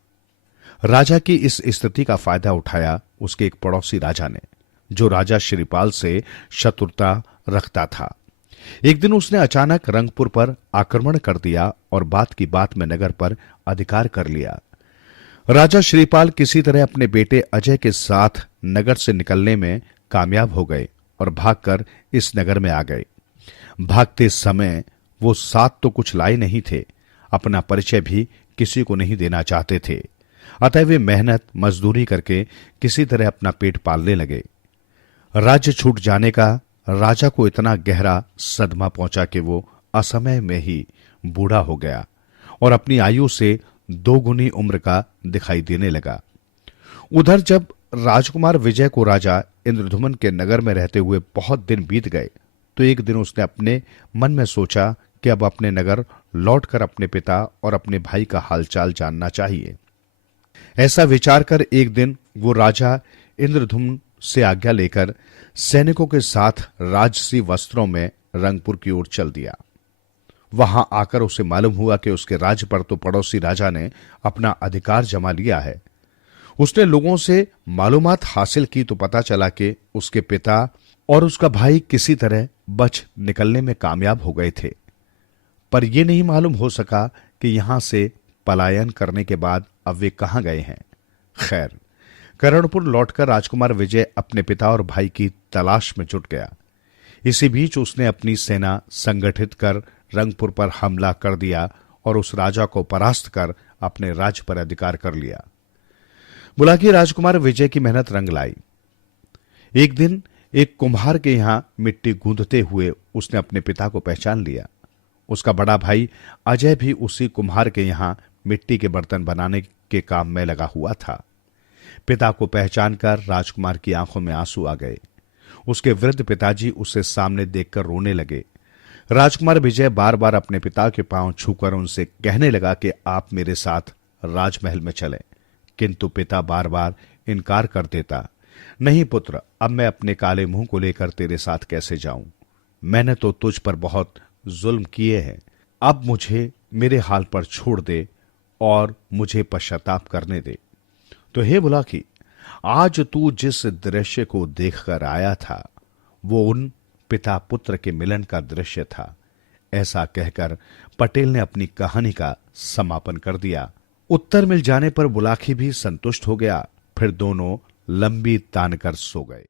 राजा की इस स्थिति का फायदा उठाया उसके एक पड़ोसी राजा ने, जो राजा श्रीपाल से शत्रुता रखता था। एक दिन उसने अचानक रंगपुर पर आक्रमण कर दिया और बात की बात में नगर पर अधिकार कर लिया। राजा श्रीपाल किसी तरह अपने बेटे अजय के साथ नगर से निकलने में कामयाब हो गए और भागकर इस नगर में आ गए। भागते समय वो साथ तो कुछ लाए नहीं थे, अपना परिचय भी किसी को नहीं देना चाहते थे, अतः वे मेहनत मजदूरी करके किसी तरह अपना पेट पालने लगे। राज्य छूट जाने का राजा को इतना गहरा सदमा पहुंचा कि वो असमय में ही बूढ़ा हो गया और अपनी आयु से 2 गुनी उम्र का दिखाई देने लगा। उधर जब राजकुमार विजय को राजा इंद्रधुमन के नगर में रहते हुए बहुत दिन बीत गए तो एक दिन उसने अपने मन में सोचा कि अब अपने नगर लौटकर अपने पिता और अपने भाई का हालचाल जानना चाहिए। ऐसा विचार कर एक दिन वो राजा इंद्रधुम्न से आज्ञा लेकर सैनिकों के साथ राजसी वस्त्रों में रंगपुर की ओर चल दिया। वहां आकर उसे मालूम हुआ कि उसके राज्य पर तो पड़ोसी राजा ने अपना अधिकार जमा लिया है। उसने लोगों से मालूमात हासिल की तो पता चला कि उसके पिता और उसका भाई किसी तरह बच निकलने में कामयाब हो गए थे, पर यह नहीं मालूम हो सका कि यहां से पलायन करने के बाद अब वे कहां गए हैं। खैर, कर्णपुर लौटकर राजकुमार विजय अपने पिता और भाई की तलाश में जुट गया। इसी बीच उसने अपनी सेना संगठित कर रंगपुर पर हमला कर दिया और उस राजा को परास्त कर अपने राज्य पर अधिकार कर लिया। बुलाकी राजकुमार विजय की मेहनत रंग लाई। एक दिन एक कुम्हार के यहां मिट्टी गूंदते हुए उसने अपने पिता को पहचान लिया। उसका बड़ा भाई अजय भी उसी कुम्हार के यहां मिट्टी के बर्तन बनाने के काम में लगा हुआ था। पिता को पहचान कर राजकुमार की आंखों में आंसू आ गए। उसके वृद्ध पिताजी उसे सामने देखकर रोने लगे। राजकुमार विजय बार बार अपने पिता के पांव छूकर उनसे कहने लगा कि आप मेरे साथ राजमहल में चलें, किंतु पिता बार बार इनकार कर देता। नहीं पुत्र, अब मैं अपने काले मुंह को लेकर तेरे साथ कैसे जाऊं? मैंने तो तुझ पर बहुत जुल्म किए हैं, अब मुझे मेरे हाल पर छोड़ दे और मुझे पश्चाताप करने दे। तो हे बुलाकी, आज तू जिस दृश्य को देखकर आया था वो उन पिता पुत्र के मिलन का दृश्य था। ऐसा कहकर पटेल ने अपनी कहानी का समापन कर दिया। उत्तर मिल जाने पर बुलाकी भी संतुष्ट हो गया। फिर दोनों लंबी तान कर सो गए।